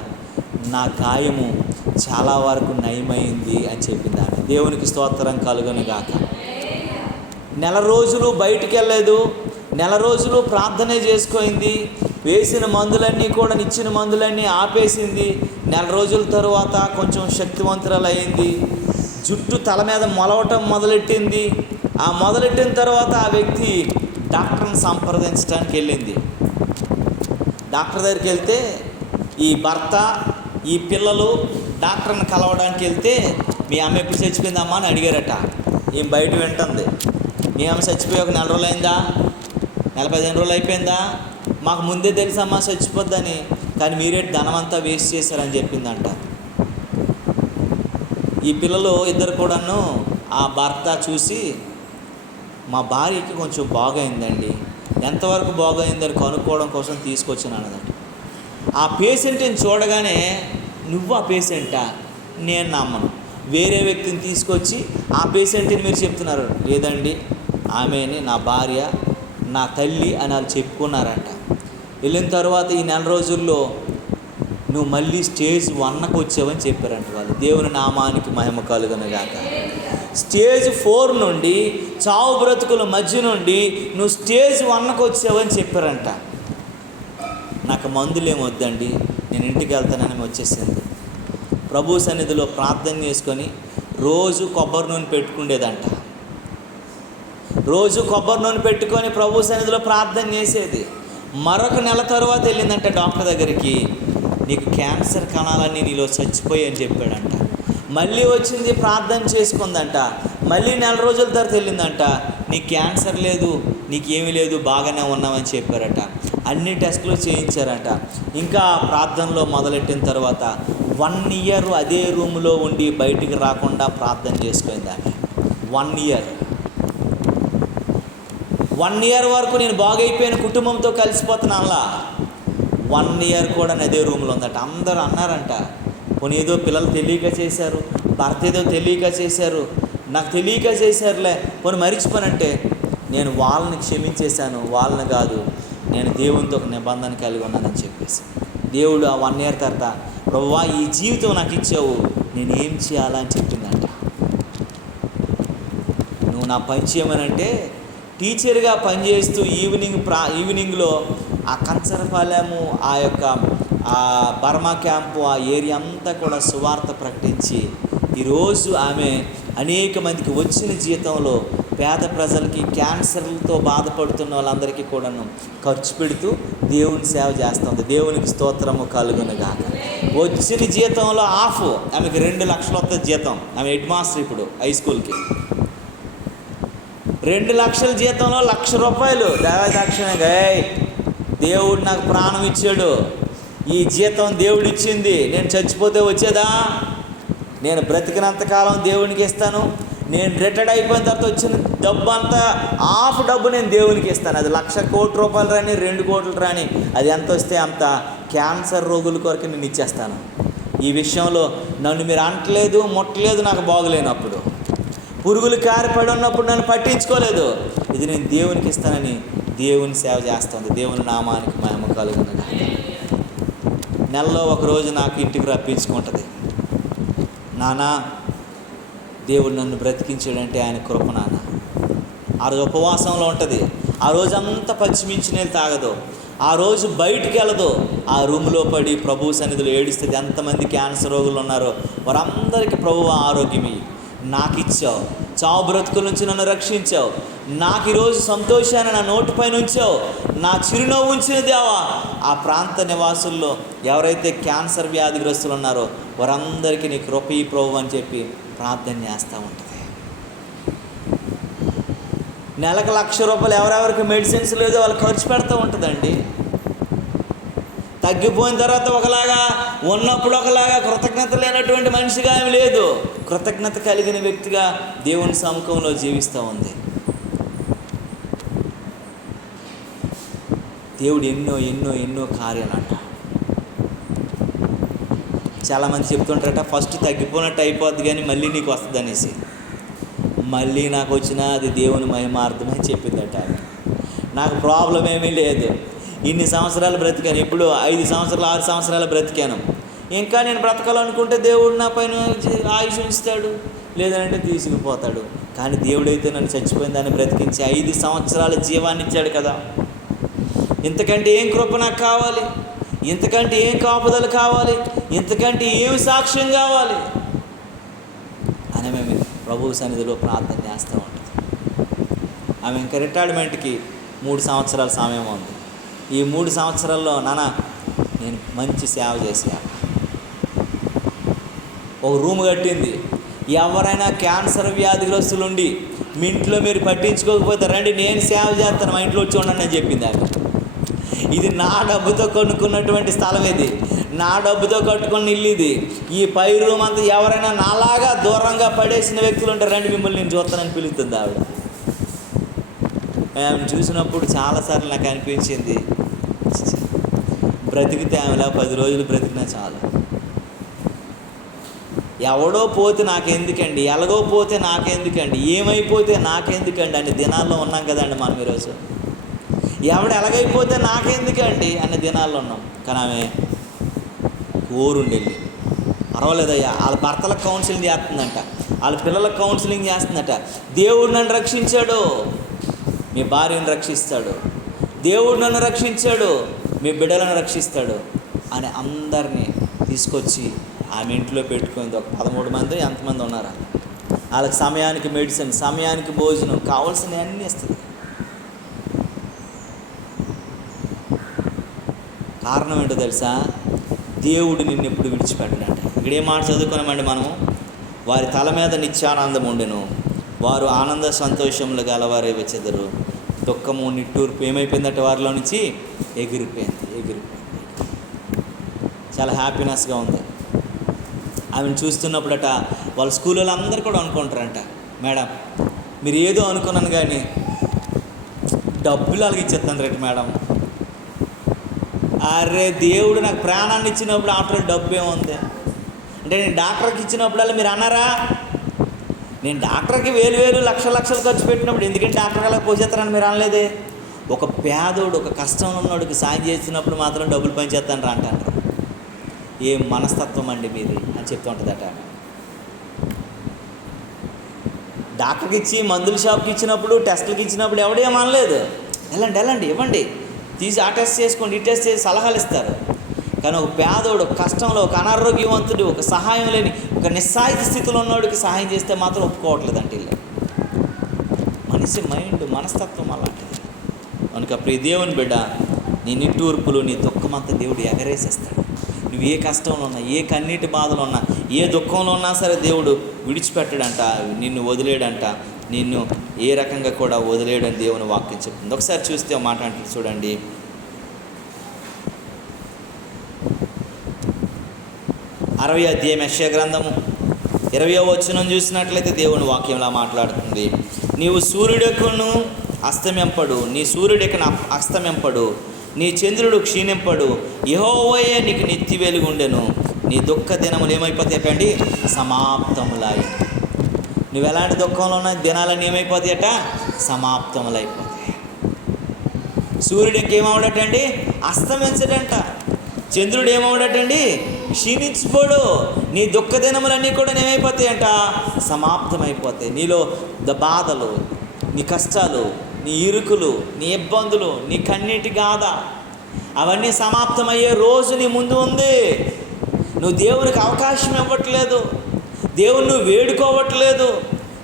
నా గాయము చాలా వరకు నయమైంది అని చెప్పింది ఆమె. దేవునికి స్తోత్రం కలుగును గాక. 1 రోజులు బయటికి వెళ్ళలేదు. 1 రోజులు ప్రార్థనే చేసుకుంది. వేసిన మందులన్నీ కూడా, ఇచ్చిన మందులన్నీ ఆపేసింది. 1 రోజుల తరువాత కొంచెం శక్తివంతురాలు అయింది. జుట్టు తల మీద మొలవటం మొదలెట్టింది. ఆ మొదలెట్టిన తర్వాత ఆ వ్యక్తి డాక్టర్ని సంప్రదించడానికి వెళ్ళింది. డాక్టర్ దగ్గరికి వెళ్తే ఈ భర్త, ఈ పిల్లలు డాక్టర్ని కలవడానికి వెళ్తే మీ అమ్మ ఎప్పుడు చచ్చిపోయిందమ్మా అని అడిగారట. ఏం బయట వింటుంది, మీ అమ్మ చచ్చిపోయి ఒక 4 రోజులు అయిందా, 15 రోజులు అయిపోయిందా, మాకు ముందే తెలుసమ్మా చచ్చిపోద్దని, కానీ మీరే ధనమంతా వేస్ట్ చేశారని చెప్పిందంట. ఈ పిల్లలు ఇద్దరు కూడాను ఆ భర్త చూసి మా భార్యకి కొంచెం బాగైందండి, ఎంతవరకు బాగైందని కనుక్కోవడం కోసం తీసుకొచ్చాను అన్నదట. ఆ పేషెంట్ని చూడగానే నువ్వు ఆ పేషెంటా? నేను నమ్మను. వేరే వ్యక్తిని తీసుకొచ్చి ఆ పేషెంట్ని మీరు చెప్తున్నారు. లేదండి ఆమెని నా భార్య, నా తల్లి అని వాళ్ళు చెప్పుకున్నారంట. వెళ్ళిన తర్వాత ఈ 1 రోజుల్లో నువ్వు మళ్ళీ స్టేజ్ 1కు వచ్చావని చెప్పారంట వాళ్ళు. దేవుని నామానికి మహిమ కలుగునుగాక. స్టేజ్ 4 నుండి, చావు బ్రతుకుల మధ్య నుండి నువ్వు స్టేజ్ 1కు వచ్చావని చెప్పారంట. నాకు మందులేం వద్దండి, నేను ఇంటికి వెళ్తానని వచ్చేసింది. ప్రభు సన్నిధిలో ప్రార్థన చేసుకొని రోజు కొబ్బరి నూనె పెట్టుకునేదంట. రోజు కొబ్బరి నూనె పెట్టుకొని ప్రభు సన్నిధిలో ప్రార్థన చేసేది. మరొక 1 నెల తర్వాత వెళ్ళిందంట డాక్టర్ దగ్గరికి. నీకు క్యాన్సర్ కణాలన్నీ నీలో చచ్చిపోయి అని చెప్పాడంట. మళ్ళీ వచ్చింది, ప్రార్థన చేసుకుందంట. మళ్ళీ 1 నెల రోజుల తర్వాత వెళ్ళిందంట. నీకు క్యాన్సర్ లేదు, నీకేమీ లేదు, బాగానే ఉన్నామని చెప్పారట. అన్ని టెస్టులు చేయించారట. ఇంకా ప్రార్థనలో మొదలెట్టిన తర్వాత 1 ఇయర్ అదే రూమ్లో ఉండి బయటికి రాకుండా ప్రార్థన చేసుకుంది ఆమె. 1 ఇయర్ వరకు నేను బాగైపోయిన కుటుంబంతో కలిసిపోతున్నానులా. 1 ఇయర్ కూడా అదే రూమ్లో ఉందట. అందరూ అన్నారంట, పోనీ ఏదో పిల్లలు తెలియక చేశారు, భర్త ఏదో తెలియక చేశారు, నాకు తెలియక చేశారులే, పోనీ మరిచిపోనంటే నేను వాళ్ళని క్షమించేశాను, వాళ్ళని కాదు, నేను దేవునితో ఒక నిబంధన కలిగి ఉన్నానని చెప్పేసి దేవుడు ఆ 1 ఇయర్ తర్వాత ప్రభువా ఈ జీవితం నాకు ఇచ్చావు, నేనేం చేయాలని చెప్పిందంట. నువ్వు నా పని చేయమనంటే టీచర్గా పనిచేస్తూ ఈవినింగ్లో ఆ కంచరపాలెము, ఆ యొక్క ఆ బర్మా క్యాంపు, ఆ ఏరియా అంతా కూడా సువార్త ప్రకటించి ఈరోజు ఆమె అనేక మందికి వచ్చిన జీతంలో పేద ప్రజలకి, క్యాన్సర్లతో బాధపడుతున్న వాళ్ళందరికీ కూడాను ఖర్చు పెడుతూ దేవుని సేవ చేస్తుంది. దేవునికి స్తోత్రము కలుగునుగాక. వచ్చిన జీతంలో హాఫ్ ఆమెకి 2 లక్షలు వస్తుంది జీతం. ఆమె హెడ్ మాస్టర్ ఇప్పుడు హై స్కూల్కి. 2 లక్షల జీతంలో 1,00,000 రూపాయలు దైవదాక్షిణ్యంగా, దేవుడు నాకు ప్రాణం ఇచ్చాడు, ఈ జీతం దేవుడు ఇచ్చింది, నేను చచ్చిపోతే వచ్చేదా, నేను బ్రతికినంతకాలం దేవునికి ఇస్తాను, నేను రిటైర్డ్ అయిపోయిన తర్వాత వచ్చిన డబ్బు అంతా హాఫ్ డబ్బు నేను దేవునికి ఇస్తాను. అది 1,00,000 కోట్ల రూపాయలు రాని, 2 కోట్లు రాని, అది ఎంత వస్తే అంత క్యాన్సర్ రోగుల కొరకు నేను ఇచ్చేస్తాను. ఈ విషయంలో నన్ను మీరు అంటలేదు, ముట్టలేదు, నాకు బాగులేనప్పుడు, పురుగులు కారిపడి ఉన్నప్పుడు నన్ను పట్టించుకోలేదు, ఇది నేను దేవునికి ఇస్తానని దేవుని సేవ చేస్తుంది. దేవుని నామానికి మహిమ కలుగునుగాక. నెలలో ఒకరోజు నాకు ఇంటికి రప్పించుకుంటుంది. నానా దేవుడు నన్ను బ్రతికించాడంటే ఆయన కృప నాన్న. ఆ రోజు ఉపవాసంలో ఉంటుంది. ఆ రోజంతా పచ్చిమించి నీళ్ళు తాగదు. ఆ రోజు బయటికి వెళ్ళదు, ఆ రూమ్లో పడి ప్రభు సన్నిధిలో ఏడుస్తుంది. ఎంతమంది క్యాన్సర్ రోగులు ఉన్నారో వారందరికీ ప్రభువు ఆరోగ్యం ఇయ్యి, నాకు ఇచ్చావు, చావు బ్రతుకుల నుంచి నన్ను రక్షించావు, నాకు ఈరోజు సంతోషాన్ని నా నోటిపైన ఉంచావు, నా చిరునవ్వు ఉంచిన దేవా. ఆ ప్రాంత నివాసుల్లో ఎవరైతే క్యాన్సర్ వ్యాధిగ్రస్తులు ఉన్నారో వారందరికీ నీ కృప ఇయ్యి ప్రభు అని చెప్పి ప్రార్థన చేస్తూ ఉంటుంది. నెలకు ₹1,00,000 ఎవరెవరికి మెడిసిన్స్ లేదో వాళ్ళు ఖర్చు పెడుతూ ఉంటుందండి. తగ్గిపోయిన తర్వాత ఒకలాగా, ఉన్నప్పుడు ఒకలాగా, కృతజ్ఞత లేనటువంటి మనిషిగా ఏమి లేదు, కృతజ్ఞత కలిగిన వ్యక్తిగా దేవుని సముఖంలో జీవిస్తూ ఉంది. దేవుడు ఎన్నో ఎన్నో ఎన్నో కార్యాలంట. చాలామంది చెప్తుంటారట, ఫస్ట్ తగ్గిపోయినట్టు అయిపోద్ది కానీ మళ్ళీ నీకు వస్తుంది అనేసి. మళ్ళీ నాకు వచ్చినా అది దేవుని మహిమార్థమని చెప్పిందట. నాకు ప్రాబ్లం ఏమీ లేదు, ఇన్ని సంవత్సరాలు బ్రతికాను, ఇప్పుడు 5 సంవత్సరాలు 6 సంవత్సరాలు బ్రతికాను, ఇంకా నేను బ్రతకాలనుకుంటే దేవుడు నా పైన ఆయుష్ ఉంచుతాడు, లేదంటే తీసుకుపోతాడు. కానీ దేవుడైతే నన్ను చచ్చిపోయిన దాన్ని బ్రతికించి 5 సంవత్సరాల జీవాన్ని ఇచ్చాడు కదా. ఇంతకంటే ఏం కృప నాకు కావాలి, ఇంతకంటే ఏం కాపుదల కావాలి, ఇంతకంటే ఏం సాక్ష్యం కావాలి అని మేము ప్రభువు సన్నిధిలో ప్రార్థన చేస్తూ ఉంటుంది. ఆమె ఇంకా రిటైర్మెంట్కి 3 సంవత్సరాల సమయం ఉంది. ఈ 3 సంవత్సరాల్లో నాన్న నేను మంచి సేవ చేశాను. ఒక రూమ్ కట్టింది. ఎవరైనా క్యాన్సర్ వ్యాధిగ్రస్తులు ఉండి మీ ఇంట్లో మీరు పట్టించుకోకపోతే రండి, నేను సేవ చేస్తాను, మా ఇంట్లో వచ్చి ఉండండి అని చెప్పింది ఆమె. ఇది నా డబ్బుతో కొనుక్కున్నటువంటి స్థలం, ఇది నా డబ్బుతో కట్టుకున్న ఇల్లు ఇది. ఈ పై రూమ్ అంతా ఎవరైనా నాలాగా దూరంగా పడేసిన వ్యక్తులు ఉంటారు, రండి మిమ్మల్ని నేను చూస్తానని పిలుస్తుంది ఆవిడ. ఆమె చూసినప్పుడు చాలాసార్లు నాకు అనిపించింది, బ్రతికితే ఆమెలా 10 రోజులు బ్రతికినా చాలు. ఎవడో పోతే నాకెందుకండి, ఎలాగో పోతే నాకెందుకండి, ఏమైపోతే నాకెందుకండి అనే దినాల్లో ఉన్నాం కదండి మనం ఈరోజు. ఎవడు ఎలాగైపోతే నాకెందుకండి అనే దినాల్లో ఉన్నాం. కానీ ఆమె కోరుండెళ్ళి, పర్వాలేదయ్యా, వాళ్ళ భర్తలకు కౌన్సిలింగ్ చేస్తుందంట, వాళ్ళ పిల్లలకు కౌన్సిలింగ్ చేస్తుందట. దేవుడు నన్ను రక్షించాడు, మీ భార్యను రక్షిస్తాడు, దేవుడు నన్ను రక్షించాడు, మీ బిడ్డలను రక్షిస్తాడు అని అందరినీ తీసుకొచ్చి ఆమె ఇంట్లో పెట్టుకుంది. ఒక 13 మంది ఎంతమంది ఉన్నారా, వాళ్ళకి సమయానికి మెడిసిన్, సమయానికి భోజనం, కావాల్సినవి అన్నీ ఇస్తుంది. కారణం ఏంటో తెలుసా, దేవుడు నిన్ను ఎప్పుడు విడిచిపెట్టడంట. ఇక్కడే మాట చదువుకున్నామండి మనము, వారి తల మీద నిత్యానందం ఉండెను, వారు ఆనంద సంతోషములు గలవారే వెచెదరు, దుఃఖము నిట్టూర్పు ఏమైపోయిందట వారిలో నుంచి ఎగిరిపోయింది. చాలా హ్యాపీనెస్గా ఉంది. ఆమెను చూస్తున్నప్పుడట వాళ్ళ స్కూల్లో అందరూ కూడా అనుకుంటారంట, మేడం మీరు ఏదో అనుకున్నాను కానీ డబ్బులు అలాగే ఇచ్చేస్తాను రేటు మేడం. అరే దేవుడు నాకు ప్రాణాన్ని ఇచ్చినప్పుడు ఆఫ్టర్ డబ్బు ఏముంది అంటే, నేను డాక్టర్కి ఇచ్చినప్పుడల్లా మీరు అన్నారా, నేను డాక్టర్కి 1000 లక్షలు ఖర్చు పెట్టినప్పుడు ఎందుకంటే డాక్టర్ అలా పోసేస్తారని మీరు అనలేదే. ఒక పేదోడు, ఒక కష్టంలో ఉన్నోడికి సాయం చేసినప్పుడు మాత్రం డబ్బులు పనిచేస్తాను రా అంటారు. ఏ మనస్తత్వం అండి మీది అని చెప్తూ ఉంటుందట. డాక్టర్కి ఇచ్చి మందుల షాప్కి ఇచ్చినప్పుడు, టెస్టులకి ఇచ్చినప్పుడు ఎవడేం అనలేదు, వెళ్ళండి ఇవ్వండి, తీసి ఆ టెస్ట్ చేసుకోండి, ఈ టెస్ట్ చేసి సలహాలు ఇస్తారు. కానీ ఒక పేదోడు, ఒక కష్టంలో, ఒక అనారోగ్యవంతుడు, ఒక సహాయం లేని, ఒక నిస్సాయిత స్థితిలో ఉన్నవాడికి సహాయం చేస్తే మాత్రం ఒప్పుకోవట్లేదంటే వీళ్ళు. మనిషి మైండ్, మనస్తత్వం అలాంటిది. కనుక ప్రియ దేవుని బిడ్డ, నీ నిట్టూర్పులు, నీ దుఃఖమంతా దేవుడు ఎగరేసేస్తాడు. నువ్వు ఏ కష్టంలో ఉన్నా, ఏ కన్నీటి బాధలో ఉన్నా, ఏ దుఃఖంలో ఉన్నా సరే దేవుడు విడిచిపెట్టడంట, నిన్ను వదిలేడంట, నిన్ను ఏ రకంగా కూడా వదిలేయడని దేవుని వాక్యం చెప్తుంది. ఒకసారి చూస్తే ఒక మాట అంటే చూడండి, 60వ అధ్యాయం యెషయా గ్రంథము 20వ వచనం చూసినట్లయితే దేవుని వాక్యంలా మాట్లాడుతుంది. నీవు సూర్యుడెక్కును అస్తమింపడు, నీ సూర్యుడెక్కన అస్తమింపడు, నీ చంద్రుడు క్షీణింపడు, యెహోవాయే నీకు నిత్య వెలుగుండెను, నీ దుఃఖ దినములు ఏమైపోతాయటండి, సమాప్తములాయి. నువ్వు ఎలాంటి దుఃఖంలో ఉన్న దినాలన్నీ ఏమైపోతాయట, సమాప్తములైపోతాయి. సూర్యుడు ఇంకేమవుడటండి, అస్తమించడంట. చంద్రుడు ఏమవుడటండి, క్షీణించిపోడు. నీ దుఃఖ దినములన్నీ కూడా ఏమైపోతాయంట, సమాప్తమైపోతాయి. నీలో బాధలు, నీ కష్టాలు, నీ ఇరుకులు, నీ ఇబ్బందులు, నీ కన్నీటి గాథ అవన్నీ సమాప్తమయ్యే రోజు నీ ముందు ఉంది. నువ్వు దేవునికి అవకాశం ఇవ్వట్లేదు, దేవుని నువ్వు వేడుకోవట్లేదు,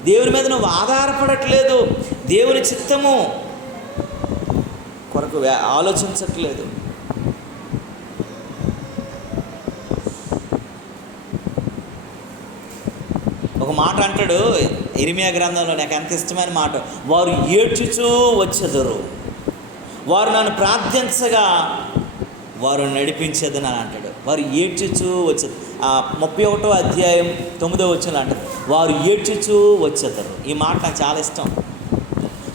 దేవుని మీద నువ్వు ఆధారపడట్లేదు, దేవుని చిత్తము కొరకు ఆలోచించట్లేదు. ఒక మాట అంటాడు ఇర్మియా గ్రంథంలో, నాకు ఎంత ఇష్టమైన మాట, వారు ఏడ్చుచూ వచ్చెదరు, వారు నన్ను ప్రార్థించగా వారు నడిపించేదని అని అంటాడు. వారు ఏడ్చుచూ వచ్చేది. 31వ అధ్యాయం 9వ వచనంలో అంటారు, వారు ఏడ్చుచూ వచ్చేదరు. ఈ మాట నాకు చాలా ఇష్టం.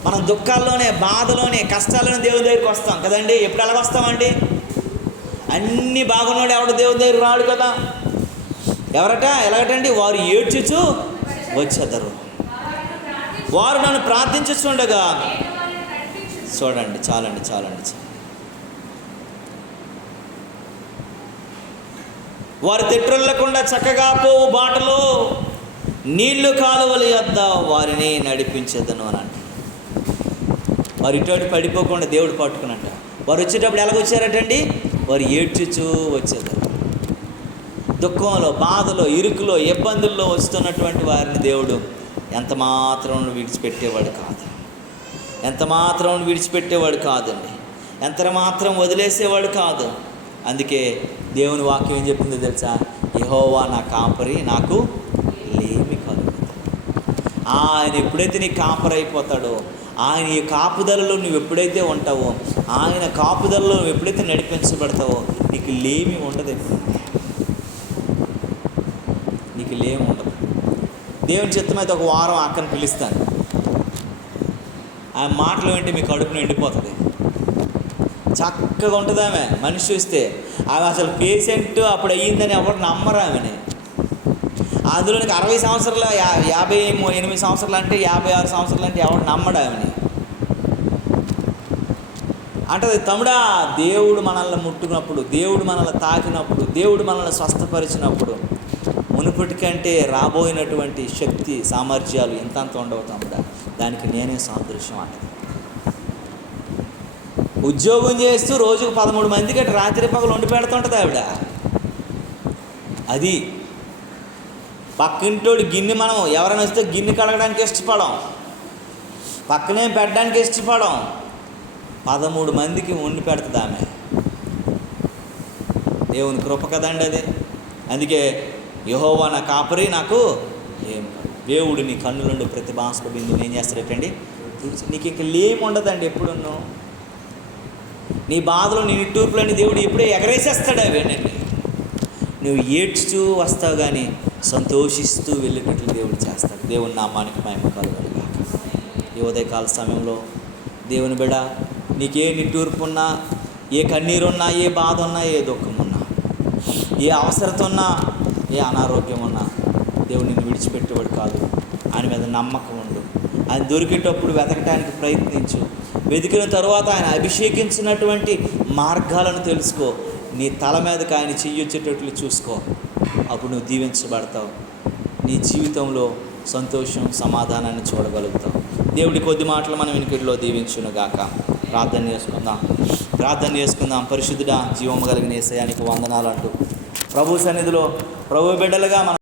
మనం దుఃఖాల్లోనే, బాధలోనే, కష్టాల్లోనే దేవుని దగ్గరికి వస్తాం కదండి. ఎప్పుడు ఎలాగొస్తామండి? అన్నీ బాగున్నాడు ఎవడు దేవుని దగ్గర రాడు కదా. ఎవరట? ఎలాగటండి? వారు ఏడ్చుచూ వచ్చేదరు, వారు నన్ను ప్రార్థించుచుండగా. చూడండి, చాలండి. వారి తిట్రులకుండా చక్కగా పోవు బాటలో నీళ్లు కాలువల యొద్ద వారిని నడిపించేదను అని అంట. వారు ఇటువంటి పడిపోకుండా దేవుడు పట్టుకున్నట్ట. వారు వచ్చేటప్పుడు ఎలాగొచ్చారటండి? వారు ఏడ్చుచూ వచ్చేదారు. దుఃఖంలో, బాధలో, ఇరుకులో, ఇబ్బందుల్లో వస్తున్నటువంటి వారిని దేవుడు ఎంత మాత్రం విడిచిపెట్టేవాడు కాదు. కాదండి. ఎంత మాత్రం వదిలేసేవాడు కాదు. అందుకే దేవుని వాక్యం ఏం చెప్తుందో తెలుసా? యెహోవా నా కాపరి, నాకు లేమి కలుగుతుంది. ఆయన ఎప్పుడైతే నీ కాపరి అయిపోతాడో, ఆయన ఈ కాపుదలలో నువ్వు ఎప్పుడైతే ఉంటావో, ఆయన కాపుదలలో నువ్వు ఎప్పుడైతే నడిపించబడతావో, నీకు లేమి ఉండదు. నీకు లేమి ఉండదు. దేవుని చిత్తమైతే ఒక వారం అక్కని పిలుస్తాను, ఆయన మాటలు వింటే మీ కడుపు నిండిపోతుంది. చక్కగా ఉంటుంది ఆమె. మనిషి చూస్తే ఆమె అసలు పేషెంట్ అప్పుడు అయ్యిందని ఎవరు నమ్మరు ఆమెని. అందులోనికి 60 సంవత్సరాలు, 58 సంవత్సరాలు అంటే, 56 సంవత్సరాలు అంటే ఎవరు నమ్మడు ఆమెని. అంటది, తమ్ముడా, దేవుడు మనల్ని ముట్టుకున్నప్పుడు, దేవుడు మనల్ని తాకినప్పుడు, దేవుడు మనల్ని స్వస్థపరిచినప్పుడు మునుపటి కంటే రాబోయినటువంటి శక్తి సామర్థ్యాలు ఎంతంత ఉండవు తమ్ముడా, దానికి నేనే సాదృశ్యం అంటది. ఉద్యోగం చేస్తూ రోజుకు 13 మందికి అటు రాత్రి పగలు వండి పెడుతుంటుంది ఆవిడ. అది పక్కింటోడి గిన్నె, మనం ఎవరైనా వస్తే గిన్నె కడగడానికి ఇష్టపడం, పక్కనే పెట్టడానికి ఇష్టపడం. 13 మందికి వండి పెడుతుంది ఆమె. దేవుని కృప కదండి అది. అందుకే యెహోవా నా కాపరి, నాకు ఏం. దేవుడు నీ కన్నుల నుండి ప్రతి బాష్ప బిందువుని ఏం చేస్తాడటండి? నీకు ఇంక లేమి ఉండదండి. ఎప్పుడున్నో నీ బాధలు, నీ నిట్టూర్పులని దేవుడు ఎప్పుడే ఎగరేసేస్తాడు అవన్నీ. నువ్వు ఏడ్చుతూ వస్తావు కానీ సంతోషిస్తూ వెళ్ళేటట్లు దేవుడు చేస్తాడు. దేవుని నామానికి మహిమ కలుగును. ఈ ఉదయకాల సమయంలో దేవుని బిడ్డ, నీకే నిట్టూర్పు ఉన్నా, ఏ కన్నీరున్నా, ఏ బాధ ఉన్నా, ఏ దుఃఖం ఉన్నా, ఏ అవసరత ఉన్నా, ఏ అనారోగ్యం ఉన్నా, దేవుడు నిన్ను విడిచిపెట్టేవాడు కాదు. ఆయన మీద నమ్మకం ఉండు. ఆయన దొరికేటప్పుడు వెతకటానికి ప్రయత్నించు. వెతికిన తర్వాత ఆయన అభిషేకించినటువంటి మార్గాలను తెలుసుకో. నీ తల మీదకి ఆయన చెయ్యొచ్చేటట్లు చూసుకో. అప్పుడు నువ్వు దీవించబడతావు. నీ జీవితంలో సంతోషం, సమాధానాన్ని చూడగలుగుతావు. దేవుడి కొద్ది మాటలు మనం వెనుకడిలో దీవించును గాక. ప్రార్థన చేసుకుందాం. పరిశుద్ధుడా, జీవము కలిగిన యేసయ్యానికి వందనాలు అంటూ ప్రభు సన్నిధిలో ప్రభు బిడ్డలుగా మనం